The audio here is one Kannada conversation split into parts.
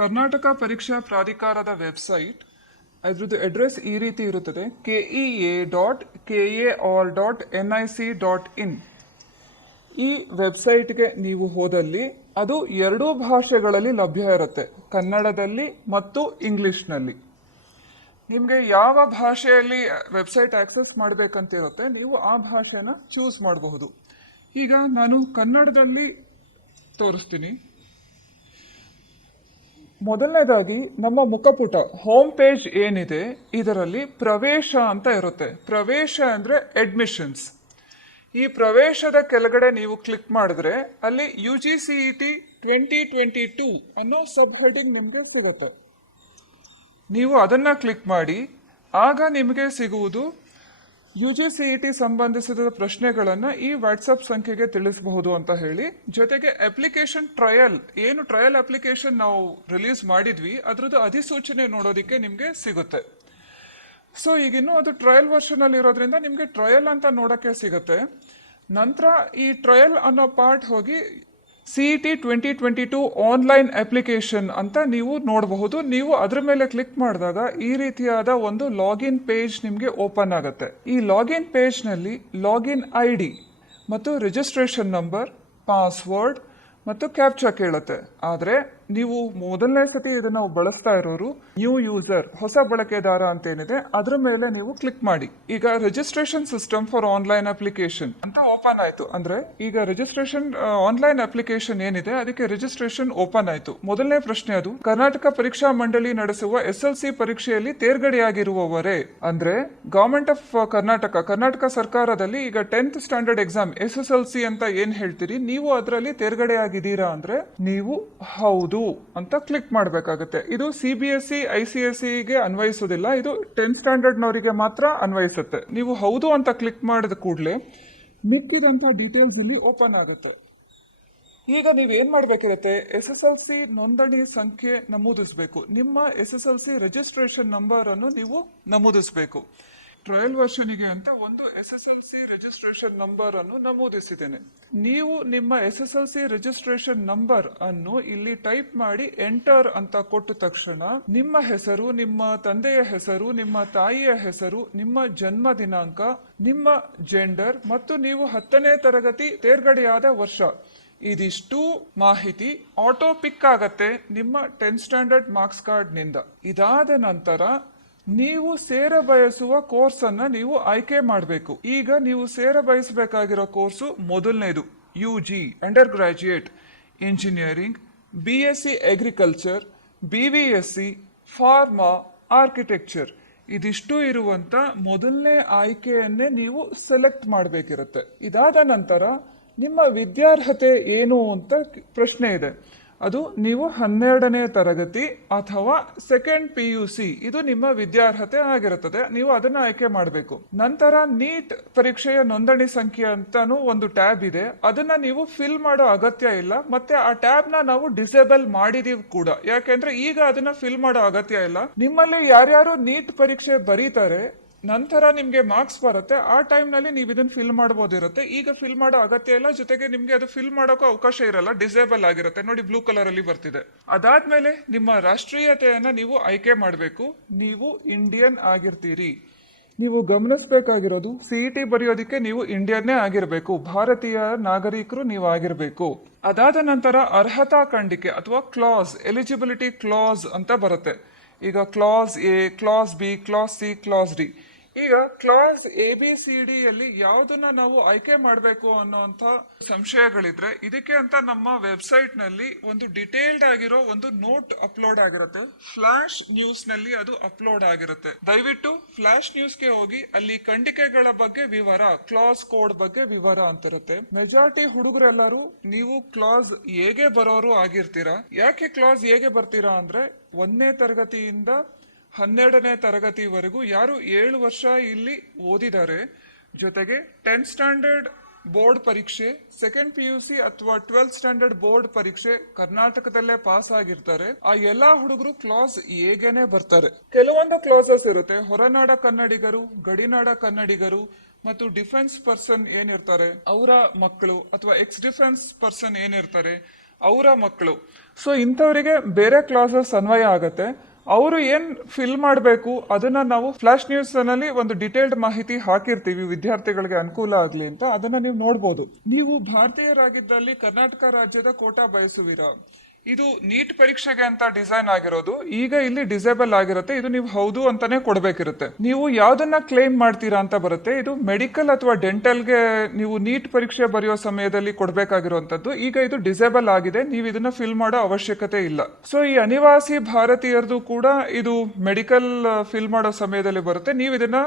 ಕರ್ನಾಟಕ ಪರೀಕ್ಷಾ ಪ್ರಾಧಿಕಾರದ ವೆಬ್ಸೈಟ್ ಅದ್ರದ್ದು ಅಡ್ರೆಸ್ ಈ ರೀತಿ ಇರುತ್ತದೆ kea.kaol.nic.in. ಈ ವೆಬ್ಸೈಟ್ಗೆ ನೀವು ಹೋದಲ್ಲಿ ಅದು ಎರಡೂ ಭಾಷೆಗಳಲ್ಲಿ ಲಭ್ಯ ಇರುತ್ತೆ, ಕನ್ನಡದಲ್ಲಿ ಮತ್ತು ಇಂಗ್ಲಿಷ್ನಲ್ಲಿ. ನಿಮಗೆ ಯಾವ ಭಾಷೆಯಲ್ಲಿ ವೆಬ್ಸೈಟ್ ಆಕ್ಸೆಸ್ ಮಾಡಬೇಕಂತಿರುತ್ತೆ ನೀವು ಆ ಭಾಷೆನ ಚೂಸ್ ಮಾಡಬಹುದು. ಈಗ ನಾನು ಕನ್ನಡದಲ್ಲಿ ತೋರಿಸ್ತೀನಿ. ಮೊದಲನೇದಾಗಿ ನಮ್ಮ ಮುಖಪುಟ ಹೋಮ್ ಪೇಜ್ ಏನಿದೆ ಇದರಲ್ಲಿ ಪ್ರವೇಶ ಅಂತ ಇರುತ್ತೆ. ಪ್ರವೇಶ ಅಂದರೆ ಅಡ್ಮಿಷನ್ಸ್. ಈ ಪ್ರವೇಶದ ಕೆಳಗಡೆ ನೀವು ಕ್ಲಿಕ್ ಮಾಡಿದ್ರೆ ಅಲ್ಲಿ UGCET 2022 ಅನ್ನೋ ಸಬ್ ಹೆಡಿಂಗ್ ನಿಮಗೆ ಸಿಗುತ್ತೆ. ನೀವು ಅದನ್ನ ಕ್ಲಿಕ್ ಮಾಡಿ ಆಗ ನಿಮಗೆ ಸಿಗುವುದು UGCET ಸಂಬಂಧಿಸಿದ ಪ್ರಶ್ನೆಗಳನ್ನು ಈ ವಾಟ್ಸಪ್ ಸಂಖ್ಯೆಗೆ ತಿಳಿಸಬಹುದು ಅಂತ ಹೇಳಿ. ಜೊತೆಗೆ ಅಪ್ಲಿಕೇಶನ್ ಟ್ರಯಲ್ ಅಪ್ಲಿಕೇಶನ್ ನಾವು ರಿಲೀಸ್ ಮಾಡಿದ್ವಿ ಅದರದ್ದು ಅಧಿಸೂಚನೆ ನೋಡೋದಕ್ಕೆ ನಿಮಗೆ ಸಿಗುತ್ತೆ. ಸೊ ಈಗಿನ್ನೂ ಅದು ಟ್ರಯಲ್ ವರ್ಷನ್ ಅಲ್ಲಿ ಇರೋದ್ರಿಂದ ನಿಮಗೆ ಟ್ರಯಲ್ ಅಂತ ನೋಡೋಕ್ಕೆ ಸಿಗುತ್ತೆ. ನಂತರ ಈ ಟ್ರಯಲ್ ಅನ್ನೋ ಪಾರ್ಟ್ ಹೋಗಿ CET 2022 ಆನ್ಲೈನ್ ಅಪ್ಲಿಕೇಶನ್ ಅಂತ ನೀವು ನೋಡಬಹುದು. ನೀವು ಅದರ ಮೇಲೆ ಕ್ಲಿಕ್ ಮಾಡಿದಾಗ ಈ ರೀತಿಯಾದ ಒಂದು ಲಾಗಿನ್ ಪೇಜ್ ನಿಮಗೆ ಓಪನ್ ಆಗುತ್ತೆ. ಈ ಲಾಗಿನ್ ಪೇಜ್ನಲ್ಲಿ ಲಾಗಿನ್ ID ಮತ್ತು ರಿಜಿಸ್ಟ್ರೇಷನ್ ನಂಬರ್, ಪಾಸ್ವರ್ಡ್ ಮತ್ತು ಕ್ಯಾಪ್ಚಾ ಕೇಳುತ್ತೆ. ಆದರೆ ನೀವು ಮೊದಲನೇ ಸತಿ ಇದನ್ನು ಬಳಸ್ತಾ ಇರೋರು ನ್ಯೂ ಯೂಸರ್, ಹೊಸ ಬಳಕೆದಾರ ಅಂತ ಏನಿದೆ ಅದರ ಮೇಲೆ ನೀವು ಕ್ಲಿಕ್ ಮಾಡಿ. ಈಗ registration system for online application ಅಂತ ಓಪನ್ ಆಯ್ತು. ಅಂದ್ರೆ ಈಗ ರಿಜಿಸ್ಟ್ರೇಷನ್ ಆನ್ಲೈನ್ ಅಪ್ಲಿಕೇಶನ್ ಏನಿದೆ ಅದಕ್ಕೆ ರಿಜಿಸ್ಟ್ರೇಷನ್ ಓಪನ್ ಆಯ್ತು. ಮೊದಲನೇ ಪ್ರಶ್ನೆ ಅದು ಕರ್ನಾಟಕ ಪರೀಕ್ಷಾ ಮಂಡಳಿ ನಡೆಸುವ SLC ಪರೀಕ್ಷೆಯಲ್ಲಿ ತೇರ್ಗಡೆಯಾಗಿರುವವರೇ, ಅಂದ್ರೆ ಗವರ್ಮೆಂಟ್ ಆಫ್ ಕರ್ನಾಟಕ ಸರ್ಕಾರದಲ್ಲಿ ಈಗ 10th ಸ್ಟ್ಯಾಂಡರ್ಡ್ ಎಕ್ಸಾಮ್ SSLC ಅಂತ ಏನ್ ಹೇಳ್ತೀರಿ, ನೀವು ಅದರಲ್ಲಿ ತೇರ್ಗಡೆಯಾಗಿದ್ದೀರಾ ಅಂದ್ರೆ ನೀವು ಹೌದು ಅಂತ ಕ್ಲಿಕ್ ಮಾಡಬೇಕಾಗುತ್ತೆ. ಇದು CBSE ICSE ಗೆ ಅನ್ವಯಿಸೋದಿಲ್ಲ, ಇದು 10th ಸ್ಟ್ಯಾಂಡರ್ಡ್ ನವರಿಗೆ ಮಾತ್ರ ಅನ್ವಯಿಸುತ್ತೆ. ನೀವು ಹೌದು ಅಂತ ಕ್ಲಿಕ್ ಮಾಡಿದ ಕೂಡಲೇ ಮಿಕ್ಕಿದಂತ ಡೀಟೇಲ್ಸ್ ಇಲ್ಲಿ ಓಪನ್ ಆಗುತ್ತೆ. ಈಗ ನೀವೇನ್ ಮಾಡ್ಬೇಕಿರುತ್ತೆ, SSLC ನೋಂದಣಿ ಸಂಖ್ಯೆ ನಮೂದಿಸಬೇಕು. ನಿಮ್ಮ SSLC ರಿಜಿಸ್ಟ್ರೇಷನ್ ನಂಬರ್ ಅನ್ನು ನೀವು ನಮೂದಿಸಬೇಕು. ಟ್ರಯಲ್ ವರ್ಷನಿಗೆ ಅಂತ ಒಂದು SSLC ರಿಜಿಸ್ಟ್ರೇಷನ್ ನಂಬರ್ ಅನ್ನು ನಮೂದಿಸಿದ್ದೇನೆ. ನೀವು ನಿಮ್ಮ SSLC ರಿಜಿಸ್ಟ್ರೇಷನ್ ನಂಬರ್ ಅನ್ನು ಇಲ್ಲಿ ಟೈಪ್ ಮಾಡಿ ಎಂಟರ್ ಅಂತ ಕೊಟ್ಟ ತಕ್ಷಣ ನಿಮ್ಮ ಹೆಸರು, ನಿಮ್ಮ ತಂದೆಯ ಹೆಸರು, ನಿಮ್ಮ ತಾಯಿಯ ಹೆಸರು, ನಿಮ್ಮ ಜನ್ಮ ದಿನಾಂಕ, ನಿಮ್ಮ ಜೆಂಡರ್ ಮತ್ತು ನೀವು 10ನೇ ತರಗತಿ ತೇರ್ಗಡೆಯಾದ ವರ್ಷ, ಇದಿಷ್ಟು ಮಾಹಿತಿ ಆಟೋ ಪಿಕ್ ಆಗತ್ತೆ ನಿಮ್ಮ 10th ಸ್ಟ್ಯಾಂಡರ್ಡ್ ಮಾರ್ಕ್ಸ್ ಕಾರ್ಡ್ ನಿಂದ. ಇದಾದ ನಂತರ ನೀವು ಸೇರ ಬಯಸುವ ಕೋರ್ಸ್ ಅನ್ನ ನೀವು ಆಯ್ಕೆ ಮಾಡಬೇಕು. ಈಗ ನೀವು ಸೇರ ಬಯಸಬೇಕಾಗಿರೋ ಕೋರ್ಸು ಮೊದಲನೇದು UG under graduate engineering, BSc agriculture, BVSc, pharma, architecture. ಇದಿಷ್ಟು ಇರುವಂತ ಮೊದಲನೇ ಆಯ್ಕೆಯನ್ನೇ ನೀವು ಸೆಲೆಕ್ಟ್ ಮಾಡಬೇಕಿರುತ್ತೆ. ಇದಾದ ನಂತರ ನಿಮ್ಮ ವಿದ್ಯಾರ್ಹತೆ ಏನು ಅಂತ ಪ್ರಶ್ನೆ ಇದೆ. ಅದು ನೀವು 12ನೇ ತರಗತಿ ಅಥವಾ ಸೆಕೆಂಡ್ PUC ಇದು ನಿಮ್ಮ ವಿದ್ಯಾರ್ಹತೆ ಆಗಿರುತ್ತದೆ. ನೀವು ಅದನ್ನ ಆಯ್ಕೆ ಮಾಡಬೇಕು. ನಂತರ ನೀಟ್ ಪರೀಕ್ಷೆಯ ನೋಂದಣಿ ಸಂಖ್ಯೆ ಅಂತಾನು ಒಂದು ಟ್ಯಾಬ್ ಇದೆ, ಅದನ್ನ ನೀವು ಫಿಲ್ ಮಾಡೋ ಅಗತ್ಯ ಇಲ್ಲ. ಮತ್ತೆ ಆ ಟ್ಯಾಬ್ ನ ನಾವು ಡಿಸೇಬಲ್ ಮಾಡಿದೀವಿ ಕೂಡ, ಯಾಕೆಂದ್ರೆ ಈಗ ಅದನ್ನ ಫಿಲ್ ಮಾಡೋ ಅಗತ್ಯ ಇಲ್ಲ. ನಿಮ್ಮಲ್ಲಿ ಯಾರ್ಯಾರು ನೀಟ್ ಪರೀಕ್ಷೆ ಬರೀತಾರೆ ನಂತರ ನಿಮ್ಗೆ ಮಾರ್ಕ್ಸ್ ಬರುತ್ತೆ, ಆ ಟೈಮ್ ನಲ್ಲಿ ನೀವು ಇದನ್ನ ಫಿಲ್ ಮಾಡಬಹುದಿರುತ್ತೆ. ಈಗ ಫಿಲ್ ಮಾಡೋ ಅಗತ್ಯ ಇಲ್ಲ, ಜೊತೆಗೆ ನಿಮ್ಗೆ ಅದು ಫಿಲ್ ಮಾಡೋಕೆ ಅವಕಾಶ ಇರಲ್ಲ, ಡಿಸೇಬಲ್ ಆಗಿರುತ್ತೆ. ನೋಡಿ ಬ್ಲೂ ಕಲರ್ ಅಲ್ಲಿ ಬರ್ತಿದೆ. ಅದಾದ್ಮೇಲೆ ನಿಮ್ಮ ರಾಷ್ಟ್ರೀಯತೆಯನ್ನ ನೀವು ಆಯ್ಕೆ ಮಾಡಬೇಕು. ನೀವು ಇಂಡಿಯನ್ ಆಗಿರ್ತೀರಿ. ನೀವು ಗಮನಿಸಬೇಕಾಗಿರೋದು CET ಬರೆಯೋದಿಕ್ಕೆ ನೀವು ಇಂಡಿಯನ್ನೇ ಆಗಿರ್ಬೇಕು, ಭಾರತೀಯ ನಾಗರಿಕರು ನೀವು ಆಗಿರ್ಬೇಕು. ಅದಾದ ನಂತರ ಅರ್ಹತಾ ಖಂಡಿಕೆ ಅಥವಾ ಕ್ಲಾಸ್, ಎಲಿಜಿಬಿಲಿಟಿ ಕ್ಲಾಸ್ ಅಂತ ಬರುತ್ತೆ. ಈಗ class A, class B, class C, class D. ಈಗ ಕ್ಲಾಸ್ ABCD ಯಲ್ಲಿ ಯಾವುದನ್ನ ನಾವು ಆಯ್ಕೆ ಮಾಡಬೇಕು ಅನ್ನೋಂಥ ಸಂಶಯಗಳಿದ್ರೆ ಇದಕ್ಕೆ ಅಂತ ನಮ್ಮ ವೆಬ್ಸೈಟ್ ನಲ್ಲಿ ಒಂದು ಡಿಟೇಲ್ಡ್ ಆಗಿರೋ ಒಂದು ನೋಟ್ ಅಪ್ಲೋಡ್ ಆಗಿರುತ್ತೆ. ಫ್ಲಾಶ್ ನ್ಯೂಸ್ ನಲ್ಲಿ ಅದು ಅಪ್ಲೋಡ್ ಆಗಿರುತ್ತೆ. ದಯವಿಟ್ಟು ಫ್ಲಾಶ್ ನ್ಯೂಸ್ಗೆ ಹೋಗಿ ಅಲ್ಲಿ ಖಂಡಿಕೆಗಳ ಬಗ್ಗೆ ವಿವರ, ಕ್ಲಾಸ್ ಕೋಡ್ ಬಗ್ಗೆ ವಿವರ ಅಂತಿರುತ್ತೆ. ಮೆಜಾರಿಟಿ ಹುಡುಗರೆಲ್ಲರೂ ನೀವು ಕ್ಲಾಸ್ ಎಗೆ ಬರೋರು ಆಗಿರ್ತೀರಾ. ಯಾಕೆ ಕ್ಲಾಸ್ ಎಗೆ ಬರ್ತೀರಾ ಅಂದ್ರೆ 1ನೇ ತರಗತಿಯಿಂದ 12ನೇ ತರಗತಿವರೆಗೂ ಯಾರು 7 ವರ್ಷ ಇಲ್ಲಿ ಓದಿದ್ದಾರೆ, ಜೊತೆಗೆ 10th ಸ್ಟ್ಯಾಂಡರ್ಡ್ ಬೋರ್ಡ್ ಪರೀಕ್ಷೆ, ಸೆಕೆಂಡ್ PUC ಅಥವಾ 12th ಸ್ಟ್ಯಾಂಡರ್ಡ್ ಬೋರ್ಡ್ ಪರೀಕ್ಷೆ ಕರ್ನಾಟಕದಲ್ಲೇ ಪಾಸ್ ಆಗಿರ್ತಾರೆ, ಆ ಎಲ್ಲಾ ಹುಡುಗರು ಕ್ಲಾಸ್ ಎಗೆನೆ ಬರ್ತಾರೆ. ಕೆಲವೊಂದು ಕ್ಲಾಸಸ್ ಇರುತ್ತೆ, ಹೊರನಾಡ ಕನ್ನಡಿಗರು, ಗಡಿನಾಡ ಕನ್ನಡಿಗರು ಮತ್ತು ಡಿಫೆನ್ಸ್ ಪರ್ಸನ್ ಏನಿರ್ತಾರೆ ಅವರ ಮಕ್ಕಳು ಅಥವಾ ಎಕ್ಸ್ ಡಿಫೆನ್ಸ್ ಪರ್ಸನ್ ಏನಿರ್ತಾರೆ ಅವರ ಮಕ್ಕಳು. ಸೊ ಇಂಥವರಿಗೆ ಬೇರೆ ಕ್ಲಾಸಸ್ ಅನ್ವಯ ಆಗತ್ತೆ. ಅವರು ಏನ್ ಫಿಲ್ ಮಾಡಬೇಕು ಅದನ್ನ ನಾವು ಫ್ಲಾಶ್ ನ್ಯೂಸ್ ನಲ್ಲಿ ಒಂದು ಡಿಟೇಲ್ಡ್ ಮಾಹಿತಿ ಹಾಕಿರ್ತೀವಿ ವಿದ್ಯಾರ್ಥಿಗಳಿಗೆ ಅನುಕೂಲ ಆಗ್ಲಿ ಅಂತ. ಅದನ್ನ ನೀವು ನೋಡ್ಬೋದು. ನೀವು ಭಾರತೀಯರಾಗಿದ್ದಲ್ಲಿ ಕರ್ನಾಟಕ ರಾಜ್ಯದ ಕೋಟಾ ಬಯಸುವಿರಾ? ಇದು ನೀಟ್ ಪರೀಕ್ಷೆಗೆ ಅಂತ ಡಿಸೈನ್ ಆಗಿರೋದು. ಈಗ ಇಲ್ಲಿ ಡಿಸೇಬಲ್ ಆಗಿರುತ್ತೆ. ಇದು ನೀವು ಹೌದು ಅಂತಾನೆ ಕೊಡ್ಬೇಕಿರುತ್ತೆ. ನೀವು ಯಾವ್ದನ್ನ ಕ್ಲೇಮ್ ಮಾಡ್ತೀರಾ ಅಂತ ಬರುತ್ತೆ. ಇದು ಮೆಡಿಕಲ್ ಅಥವಾ ಡೆಂಟಲ್ಗೆ ನೀವು ನೀಟ್ ಪರೀಕ್ಷೆ ಬರೆಯೋ ಸಮಯದಲ್ಲಿ ಕೊಡ್ಬೇಕಾಗಿರುವಂತದ್ದು. ಈಗ ಇದು ಡಿಸೇಬಲ್ ಆಗಿದೆ. ನೀವು ಇದನ್ನ ಫಿಲ್ ಮಾಡೋ ಅವಶ್ಯಕತೆ ಇಲ್ಲ. ಸೊ ಈ ಅನಿವಾಸಿ ಭಾರತೀಯರದು ಕೂಡ ಇದು ಮೆಡಿಕಲ್ ಫಿಲ್ ಮಾಡೋ ಸಮಯದಲ್ಲಿ ಬರುತ್ತೆ. ನೀವು ಇದನ್ನ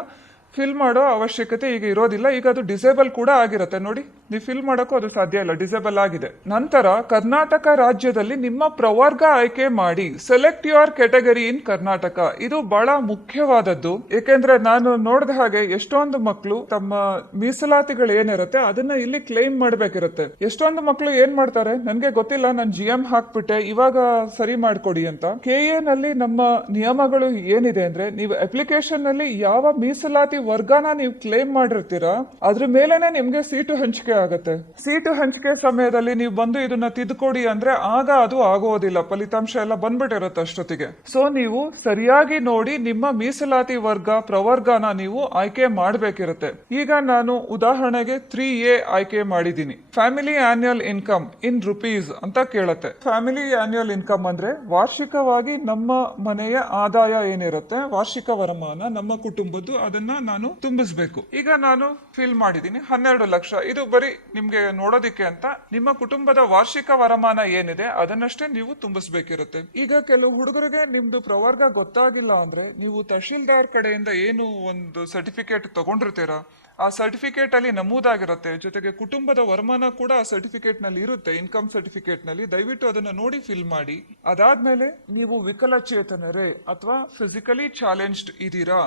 ಫಿಲ್ ಮಾಡೋ ಅವಶ್ಯಕತೆ ಈಗ ಇರೋದಿಲ್ಲ. ಈಗ ಅದು ಡಿಸೇಬಲ್ ಕೂಡ ಆಗಿರುತ್ತೆ. ನೋಡಿ, ನೀವು ಫಿಲ್ ಮಾಡೋಕ್ಕೂ ಅದು ಸಾಧ್ಯ ಇಲ್ಲ, ಡಿಸೇಬಲ್ ಆಗಿದೆ. ನಂತರ ಕರ್ನಾಟಕ ರಾಜ್ಯದಲ್ಲಿ ನಿಮ್ಮ ಪ್ರವರ್ಗ ಆಯ್ಕೆ ಮಾಡಿ. ಸೆಲೆಕ್ಟ್ ಯುವರ್ ಕೆಟಗರಿ ಇನ್ ಕರ್ನಾಟಕ. ಇದು ಬಹಳ ಮುಖ್ಯವಾದದ್ದು. ಏಕೆಂದ್ರೆ ನಾನು ನೋಡಿದ ಹಾಗೆ ಎಷ್ಟೊಂದು ಮಕ್ಕಳು ತಮ್ಮ ಮೀಸಲಾತಿಗಳು ಏನಿರುತ್ತೆ ಅದನ್ನ ಇಲ್ಲಿ ಕ್ಲೈಮ್ ಮಾಡ್ಬೇಕಿರುತ್ತೆ. ಎಷ್ಟೊಂದು ಮಕ್ಕಳು ಏನ್ ಮಾಡ್ತಾರೆ, ನನ್ಗೆ ಗೊತ್ತಿಲ್ಲ, ನಾನು GM ಹಾಕ್ಬಿಟ್ಟೆ, ಇವಾಗ ಸರಿ ಮಾಡ್ಕೊಡಿ ಅಂತ. KA ನಲ್ಲಿ ನಮ್ಮ ನಿಯಮಗಳು ಏನಿದೆ ಅಂದ್ರೆ, ನೀವು ಅಪ್ಲಿಕೇಶನ್ ನಲ್ಲಿ ಯಾವ ಮೀಸಲಾತಿ ವರ್ಗನ ನೀವು ಕ್ಲೇಮ್ ಮಾಡಿರ್ತೀರಾ ಅದ್ರ ಮೇಲೆನೆ ನಿಮ್ಗೆ ಸೀಟು ಹಂಚಿಕೆ ಆಗತ್ತೆ. ಸೀಟು ಹಂಚಿಕೆ ಸಮಯದಲ್ಲಿ ನೀವು ಬಂದು ಇದನ್ನ ತಿದ್ದುಕೊಡಿ ಅಂದ್ರೆ ಆಗ ಅದು ಆಗೋದಿಲ್ಲ. ಫಲಿತಾಂಶ ಎಲ್ಲ ಬಂದ್ಬಿಟ್ಟಿರುತ್ತೆ ಅಷ್ಟೊತ್ತಿಗೆ. ಸೊ ನೀವು ಸರಿಯಾಗಿ ನೋಡಿ ನಿಮ್ಮ ಮೀಸಲಾತಿ ವರ್ಗ ಪ್ರವರ್ಗನ ನೀವು ಆಯ್ಕೆ ಮಾಡಬೇಕಿರುತ್ತೆ. ಈಗ ನಾನು ಉದಾಹರಣೆಗೆ 3A ಆಯ್ಕೆ ಮಾಡಿದ್ದೀನಿ. Family annual income in rupees ಅಂತ ಕೇಳುತ್ತೆ. ಫ್ಯಾಮಿಲಿ ಆನ್ಯುಯಲ್ ಇನ್ಕಮ್ ಅಂದ್ರೆ ವಾರ್ಷಿಕವಾಗಿ ನಮ್ಮ ಮನೆಯ ಆದಾಯ ಏನಿರುತ್ತೆ, ವಾರ್ಷಿಕ ವರಮಾನ ನಮ್ಮ ಕುಟುಂಬದ್ದು, ಅದನ್ನ ನಾನು ತುಂಬಿಸ್ಬೇಕು. ಈಗ ನಾನು ಫಿಲ್ ಮಾಡಿದ್ದೀನಿ 12 ಲಕ್ಷ. ಇದು ಬರೀ ನಿಮ್ಗೆ ನೋಡೋದಿಕ್ಕೆ ಅಂತ. ನಿಮ್ಮ ಕುಟುಂಬದ ವಾರ್ಷಿಕ ವರಮಾನ ಏನಿದೆ ಅದನ್ನಷ್ಟೇ ನೀವು ತುಂಬಿಸ್ಬೇಕಿರುತ್ತೆ. ಈಗ ಕೆಲವು ಹುಡುಗರಿಗೆ ನಿಮ್ದು ಪ್ರವರ್ಗ ಗೊತ್ತಾಗಿಲ್ಲ ಅಂದ್ರೆ ನೀವು ತಹಶೀಲ್ದಾರ್ ಕಡೆಯಿಂದ ಏನು ಒಂದು ಸರ್ಟಿಫಿಕೇಟ್ ತಗೊಂಡಿರ್ತೀರಾ, ಆ ಸರ್ಟಿಫಿಕೇಟ್ ಅಲ್ಲಿ ನಮೂದಾಗಿರುತ್ತೆ. ಜೊತೆಗೆ ಕುಟುಂಬದ ವರಮಾನ ಕೂಡ ಆ ಸರ್ಟಿಫಿಕೇಟ್ ನಲ್ಲಿ ಇರುತ್ತೆ, ಇನ್ಕಮ್ ಸರ್ಟಿಫಿಕೇಟ್ ನಲ್ಲಿ. ದಯವಿಟ್ಟು ಅದನ್ನ ನೋಡಿ ಫಿಲ್ ಮಾಡಿ. ಅದಾದ್ಮೇಲೆ ನೀವು ವಿಕಲಚೇತನರೇ ಅಥವಾ ಫಿಸಿಕಲಿ ಚಾಲೆಂಜ್ಡ್ ಇದೀರಾ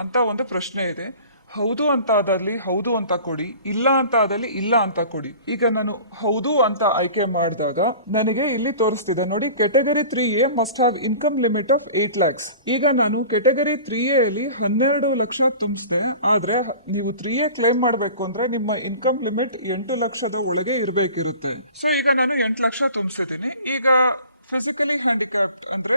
ಅಂತ ಒಂದು ಪ್ರಶ್ನೆ ಇದೆ. ಹೌದು ಅಂತ ಆದಲ್ಲಿ ಹೌದು ಅಂತ ಕೊಡಿ, ಇಲ್ಲ ಅಂತ ಆದಲ್ಲಿ ಇಲ್ಲ ಅಂತ ಕೊಡಿ. ಈಗ ನಾನು ಹೌದು ಅಂತ ಆಯ್ಕೆ ಮಾಡಿದಾಗ ನನಗೆ ಇಲ್ಲಿ ತೋರಿಸ್ತಿದೆ ನೋಡಿ, category 3A must have income limit of 8 lakhs. ಈಗ ನಾನು ಕೆಟಗರಿ 3A ಅಲ್ಲಿ 12 ಲಕ್ಷ ತುಂಬಿಸಿದೆ. ಆದ್ರೆ ನೀವು 3A ಕ್ಲೈಮ್ ಮಾಡಬೇಕು ಅಂದ್ರೆ ನಿಮ್ಮ ಇನ್ಕಮ್ ಲಿಮಿಟ್ 8 ಲಕ್ಷದ ಒಳಗೆ ಇರಬೇಕಿರುತ್ತೆ. ಸೊ ಈಗ ನಾನು 8 ಲಕ್ಷ ತುಂಬಿಸಿದ್ದೀನಿ. ಈಗ ಫಿಸಿಕಲಿ ಹ್ಯಾಂಡಿಕ್ಯಾಪ್ಟ್ ಅಂದ್ರೆ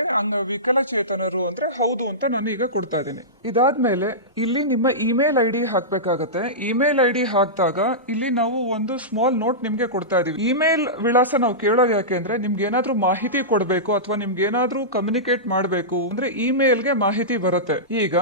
ವಿಕಲಚೇತನರು ಅಂದ್ರೆ ಹೌದು ಅಂತ ನಾನು ಈಗ ಕೊಡ್ತಾ ಇದ್ದೀನಿ. ಇದಾದ್ಮೇಲೆ ಇಲ್ಲಿ ನಿಮ್ಮ ಇಮೇಲ್ ID ಹಾಕ್ಬೇಕಾಗತ್ತೆ. ಇಮೇಲ್ ID ಹಾಕಿದಾಗ ಇಲ್ಲಿ ನಾವು ಒಂದು ಸ್ಮಾಲ್ ನೋಟ್ ನಿಮ್ಗೆ ಕೊಡ್ತಾ ಇದೀವಿ. ಇಮೇಲ್ ವಿಳಾಸ ನಾವು ಕೇಳೋದು ಯಾಕೆ ಅಂದ್ರೆ, ನಿಮ್ಗೆ ಏನಾದ್ರೂ ಮಾಹಿತಿ ಕೊಡ್ಬೇಕು ಅಥವಾ ನಿಮ್ಗೆ ಏನಾದ್ರೂ ಕಮ್ಯುನಿಕೇಟ್ ಮಾಡ್ಬೇಕು ಅಂದ್ರೆ ಇಮೇಲ್ಗೆ ಮಾಹಿತಿ ಬರುತ್ತೆ. ಈಗ